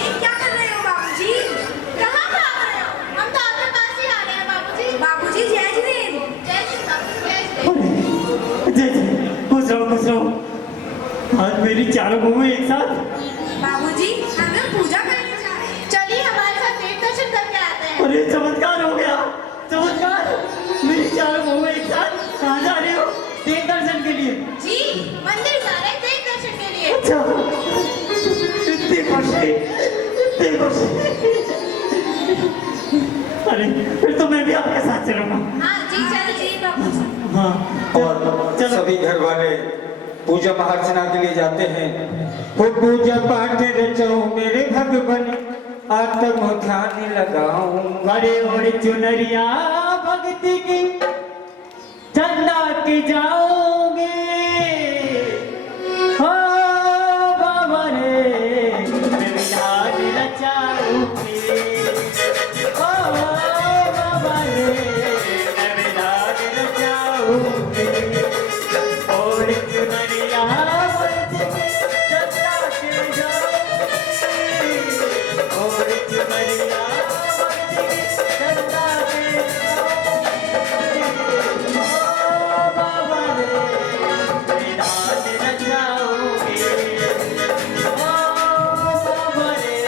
ये क्या कर रहे हो बाबूजी? कहाँ भाग रहे हो? हम तो आपके पास ही आ रहे हैं बाबूजी। बाबूजी जय श्री देव। जय श्री बाबू, जय श्री। जय जय, खुश रहो। आज मेरी चारों बहू एक साथ। बाबूजी हम लोग पूजा करने जा रहे हैं, चलिए हमारे साथ देव दर्शन करके आते हैं। अरे चमत्कार हो गया, चमत्कार। मेरी चारों बहू एक साथ कहाँ जा रही हो? देव दर्शन के लिए? जी मंदिर जा रहे हैं देव दर्शन के लिए। अच्छा, इतनी खुशी, इतनी खुशी। अरे फिर तो मैं भी आपके साथ चलूंगा। हाँ जी चलिए बाबूजी। हाँ, और चलो। सभी घर वाले पूजा महार्चना के लिए जाते हैं। वो पूजा पाठ रचो मेरे भगवान, आत्म ध्यान लगाऊं। बड़े बड़े चुनरिया भक्ति की चंदा के जाओगे। हो बाबा रे, मैं विलास रचाऊंगी। हो बाबा रे, मैं विलास रचाऊंगी। और चुनरिया भक्ति की चंदा के जाओगे। और चुनरिया भक्ति की चंदा के जाओगे। ओ बाबा रे, विलास रचाओगे। ओ बाबा रे,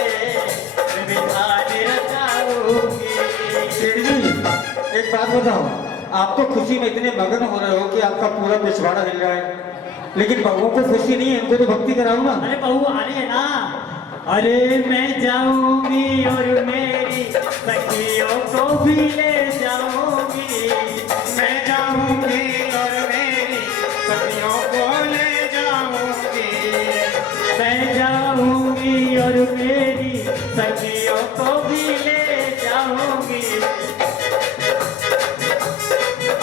विलास रचाओगे। सेठ जी, एक बात बताओ, आप तो खुशी में इतने मगन हो रहे हो कि आपका पूरा पिछवाड़ा हिल रहा है, लेकिन बहुओं को खुशी नहीं है, इनको तो भक्ति कराओ ना। अरे बहू आ रही है ना। अरे मैं जाऊंगी और मेरी सखियों को भी ले जाऊंगी। मैं जाऊंगी और मेरी सखियों को ले जाऊंगी। मैं जाऊंगी और मेरी सखियों को भी ले जाऊंगी।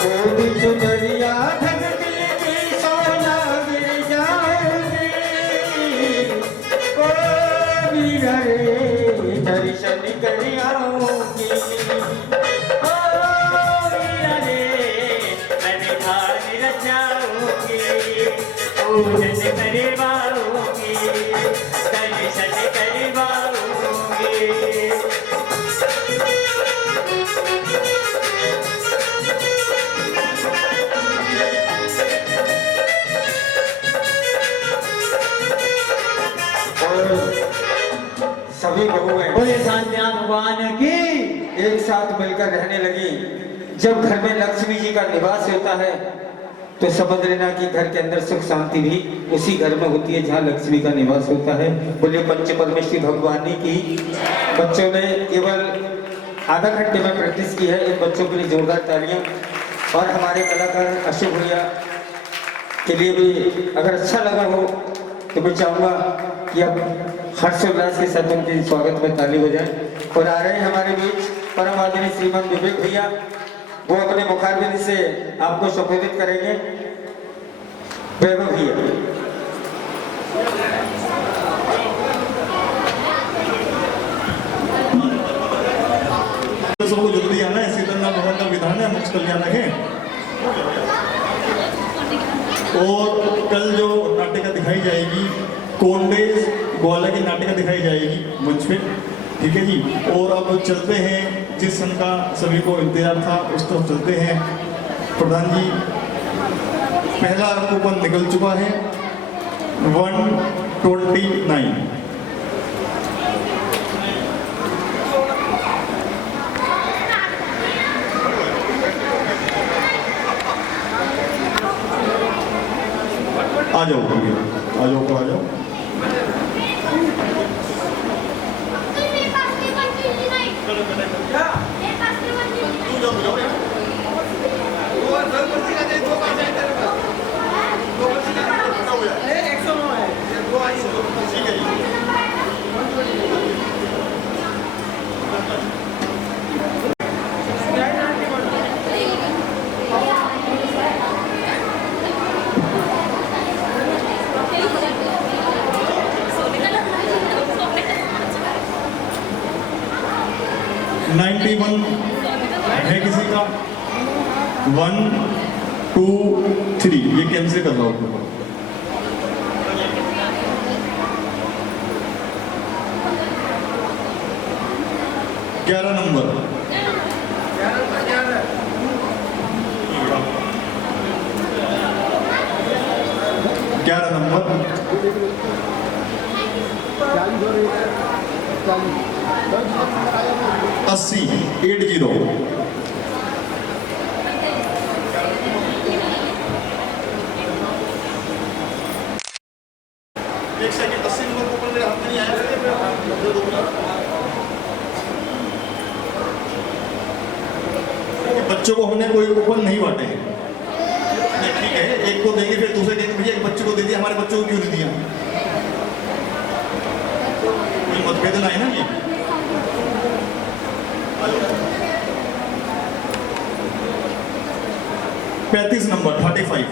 कोई चुनरिया भक्ति की सोना गिर जाएगी। कोई मीरा रे दर्शन कर आऊंगी। ओ मीरा रे मैं निहार रचाऊंगी, पूजन करवाऊंगी, दर्शन करवाऊंगी। सभी बहुएं बोले शांतिनाथ भगवान की। एक साथ मिलकर रहने लगी। जब घर में लक्ष्मी जी का निवास होता है तो समझ लेना कि घर के अंदर सुख शांति भी उसी घर में होती है जहाँ लक्ष्मी का निवास होता है। बोले पंच परमेश्वरी भगवानी की। बच्चों ने केवल आधा घंटे में प्रैक्टिस की है। इन बच्चों के लिए जोरदार तालियां। और हमारे कलाकार अशोक भैया के लिए भी अगर अच्छा लगा हो तो मैं चाहूँगा कि अब हर्षोल्लास के साथ उनके स्वागत में ताली हो जाए। और आ रहे हैं हमारे बीच परम आदरणीय श्रीमान विवेक भैया। वो अपने मुखारबिंद से आपको संबोधित करेंगे। वैभव भैया। तो सबको जल्दी आना है। सीताराम भगवान का विधान है मोक्ष कल्याण है। और कल जो नाटिका दिखाई जाएगी कोंडे ग्वाला की नाटिका दिखाई जाएगी मंच पे, ठीक है जी। और अब चलते हैं जिस सन का सभी को इंतजार था उस तरफ चलते हैं। प्रधान जी पहला कूपन निकल चुका है 129। आ जाओ आ जाओ आ जाओ। है किसी का 1 2 3 ये कैंसिल कर रहा हूँ। ग्यारह नंबर 11 नंबर 80 80। एक सेकंड 80 नंबर को मेरे हाथ में नहीं आया। बच्चों को हमने कोई कूपन नहीं बांटे हैं, ठीक है। एक को देंगे फिर दूसरे देंगे, भैया एक बच्चे को दे दिया, हमारे बच्चों को क्यों नहीं दिया? कोई मतभेद ना है ना ये। 35 नंबर 35।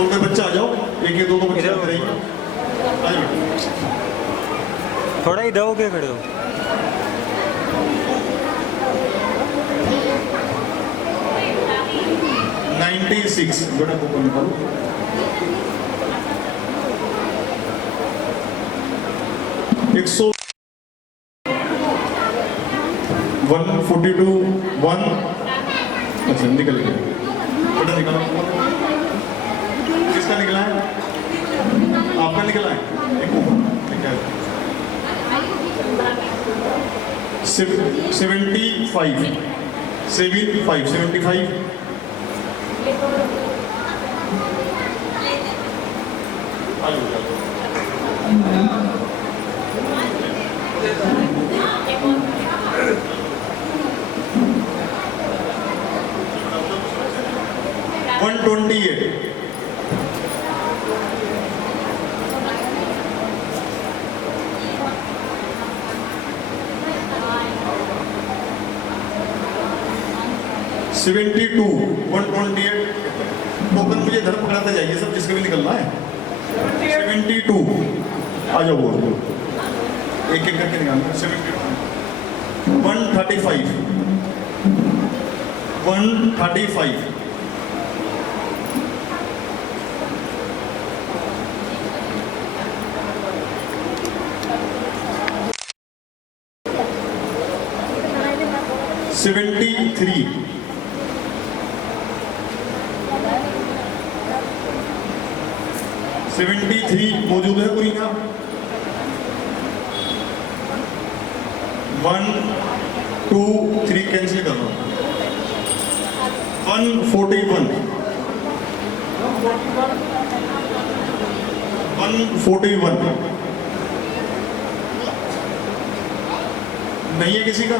और कोई बच्चा आ जाओ, एक या दो बच्चे आते रहेंगे। थोड़ा इधर हो के खड़े हो। 96 बेटा कूपन निकालो। एक 142 1। अच्छा निकल गया बेटा, निकालो। किसका निकला है? आपका निकला है एक कूपन। 75 128 72 128 टोकन मुझे इधर पकड़ाते जाइए सब, जिसका भी निकलना है। 72 आ जाओ बोल एक एक करके निकालना। 72 135 135 73 73 मौजूद है पूरी ना। 1 2 3 कैंसिल कर दो। 141 141 नहीं है किसी का?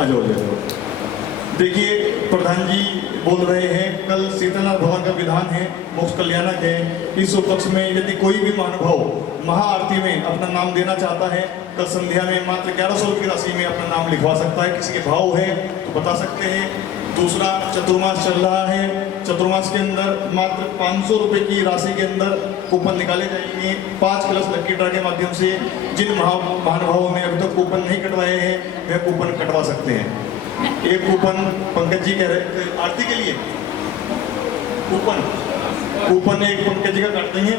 आ जाओ जाओ। देखिए प्रधान जी बोल रहे हैं कल शीतलनाथ भवन का विधान है, मोक्ष कल्याणक है। इस उपलक्ष में यदि कोई भी महानुभाव महाआरती में अपना नाम देना चाहता है, कल संध्या में मात्र 1100 की राशि में अपना नाम लिखवा सकता है। किसी के भाव है तो बता सकते हैं। दूसरा, चतुर्मास चल रहा है, चतुर्मास के अंदर मात्र 500 रुपए की राशि के अंदर कूपन निकाले जाएंगे 5 प्लस लकी ड्रा के माध्यम से। जिन महानुभावों ने अभी तक कूपन नहीं कटवाए हैं वह कूपन कटवा सकते हैं। एक कूपन पंकज जी कह रहे आरती के लिए कूपन एक पंकज जी का काट देंगे।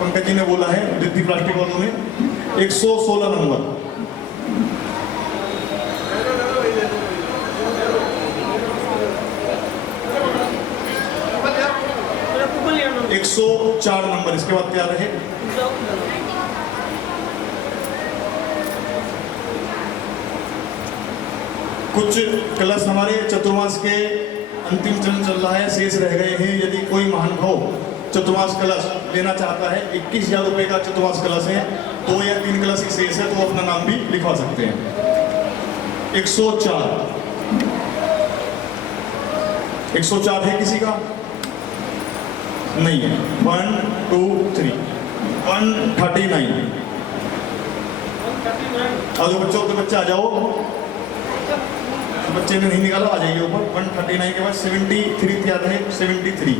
पंकज जी ने बोला है रिद्धि प्लास्टिक वालों ने 116 नंबर 104 नंबर इसके बाद क्या रहे? कुछ कलश हमारे चतुर्मास के अंतिम चरण चल रहा है, शेष रह गए हैं। यदि कोई महानुभाव चतुर्मास कलश लेना चाहता है, 21,000 रुपए का चतुर्मास कलश है, 2 या 3 कलश की शेष है तो अपना नाम भी लिखवा सकते हैं। 104 है किसी का? नहीं है। 1 2 3 139 अगर बच्चों के बच्चे आ जाओ, बच्चे ने नहीं निकाला आ जाइए ऊपर। 139 के बाद 73 क्या है? 73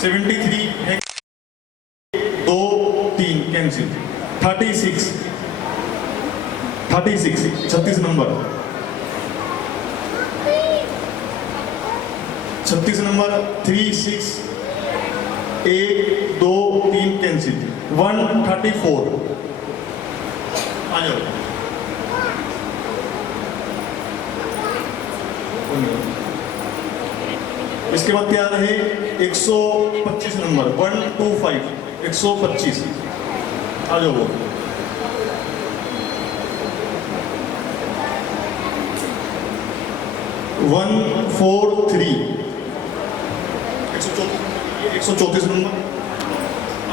73 है, 2 3 कैंसिल। 36 36 number 36 number 3 6 1 2 3 cancel. 134 आ जाओ। इसके बाद क्या रहे? 125 नंबर 125 125 आ जाओ। 143 134 नंबर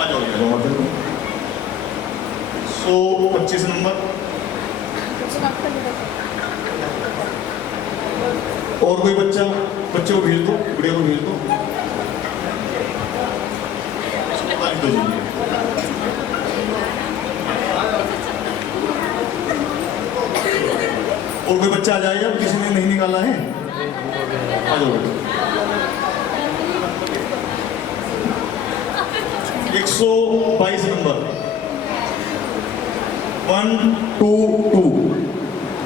आ जाओ। 125 नंबर और कोई बच्चे को भेज दो, गुड़िया को भेज दो। और कोई बच्चा आ जाएगा, किसी ने नहीं निकाला है? आ जाओ। 122 नंबर 122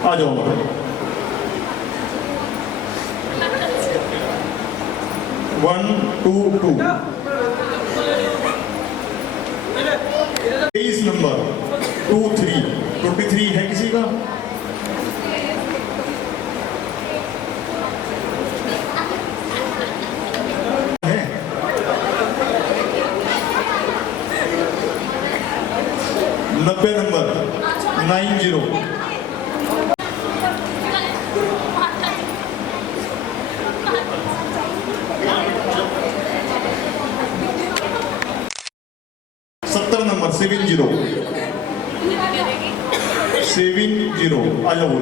आ जाओ। 122 23 नंबर 23 है किसी का? है 90 नंबर 90 70 नंबर 70 आ जाओ।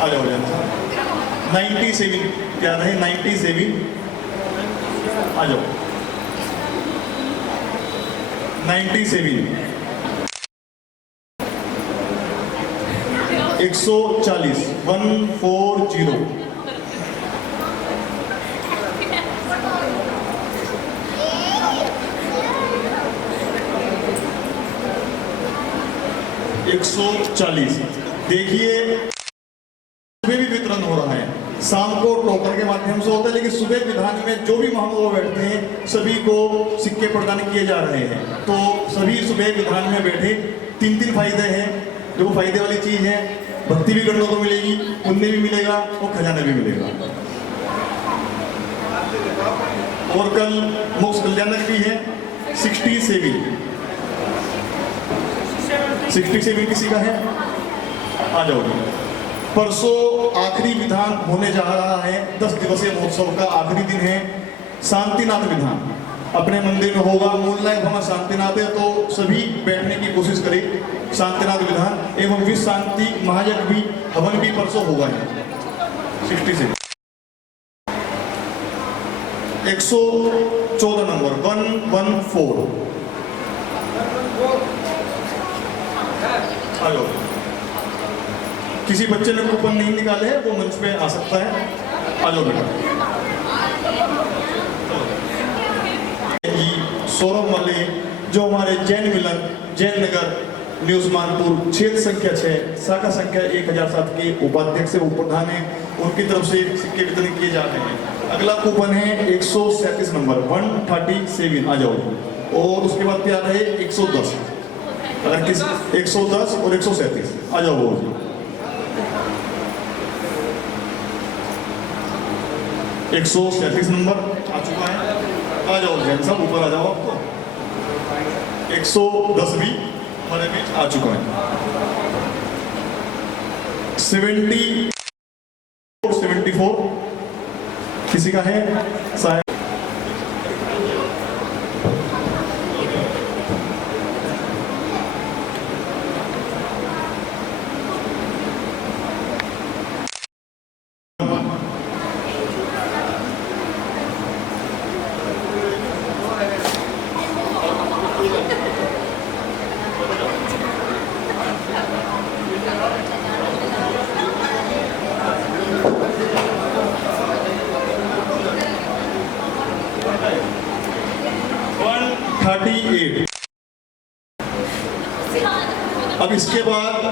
आ जाओ 97 क्या रहे? 97 आ जाओ। 97 140 140 140। देखिए सुबह भी वितरण हो रहा है, शाम को टोकन के माध्यम से होता है, लेकिन सुबह विधान में जो भी महानुभाव बैठते हैं सभी को सिक्के प्रदान किए जा रहे हैं। तो सभी सुबह विधान में बैठे 3 फायदे हैं। जो फायदे वाली चीज है, भक्ति भी करने को मिलेगी, पुण्य भी मिलेगा और खजाना भी मिलेगा। और कल मोक्ष कल्याणक भी है 67 किसी का है, आ जाओ। परसों आखिरी विधान होने जा रहा है, 10 दिवसीय महोत्सव का आखिरी दिन है। शांतिनाथ विधान अपने मंदिर में होगा। मूलनायक हमारा शांतिनाथ है, तो सभी बैठने की कोशिश करें। शांतिनाथ विधान एवं विश्व शांति महायज्ञ भी, हवन भी परसों होगा है 66। 114 नंबर 114 आ जाओ। किसी बच्चे ने कूपन नहीं निकाले है वो मंच पे आ सकता है, आ जाओ बेटा। सौरभ वाले जो हमारे जैन मिलन जैन नगर न्यूज मानपुर क्षेत्र संख्या 6 शाखा संख्या 1007 के उपाध्यक्ष एवं प्रधान है, उनकी तरफ से सिक्के वितरण किए जा रहे हैं। अगला कूपन है 137 नंबर 137, आ जाओ। और उसके बाद क्या है 110, अगर किस 110 और 137 आ जाओ। वो 137 नंबर आ चुका है, आ जाओ जैन साहब ऊपर आ जाओ। आपको 110 भी हमारे बीच आ चुका है। 70 और 74 किसी का है शायद। अब इसके बाद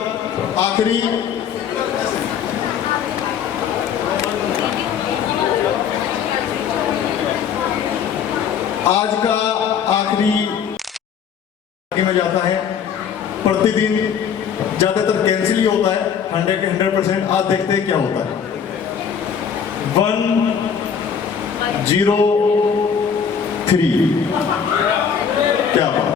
आखिरी आज का आखिरी में जाता है। प्रतिदिन ज्यादातर कैंसिल ही होता है 100 के 100%। आज देखते हैं क्या होता है। 103 क्या बात।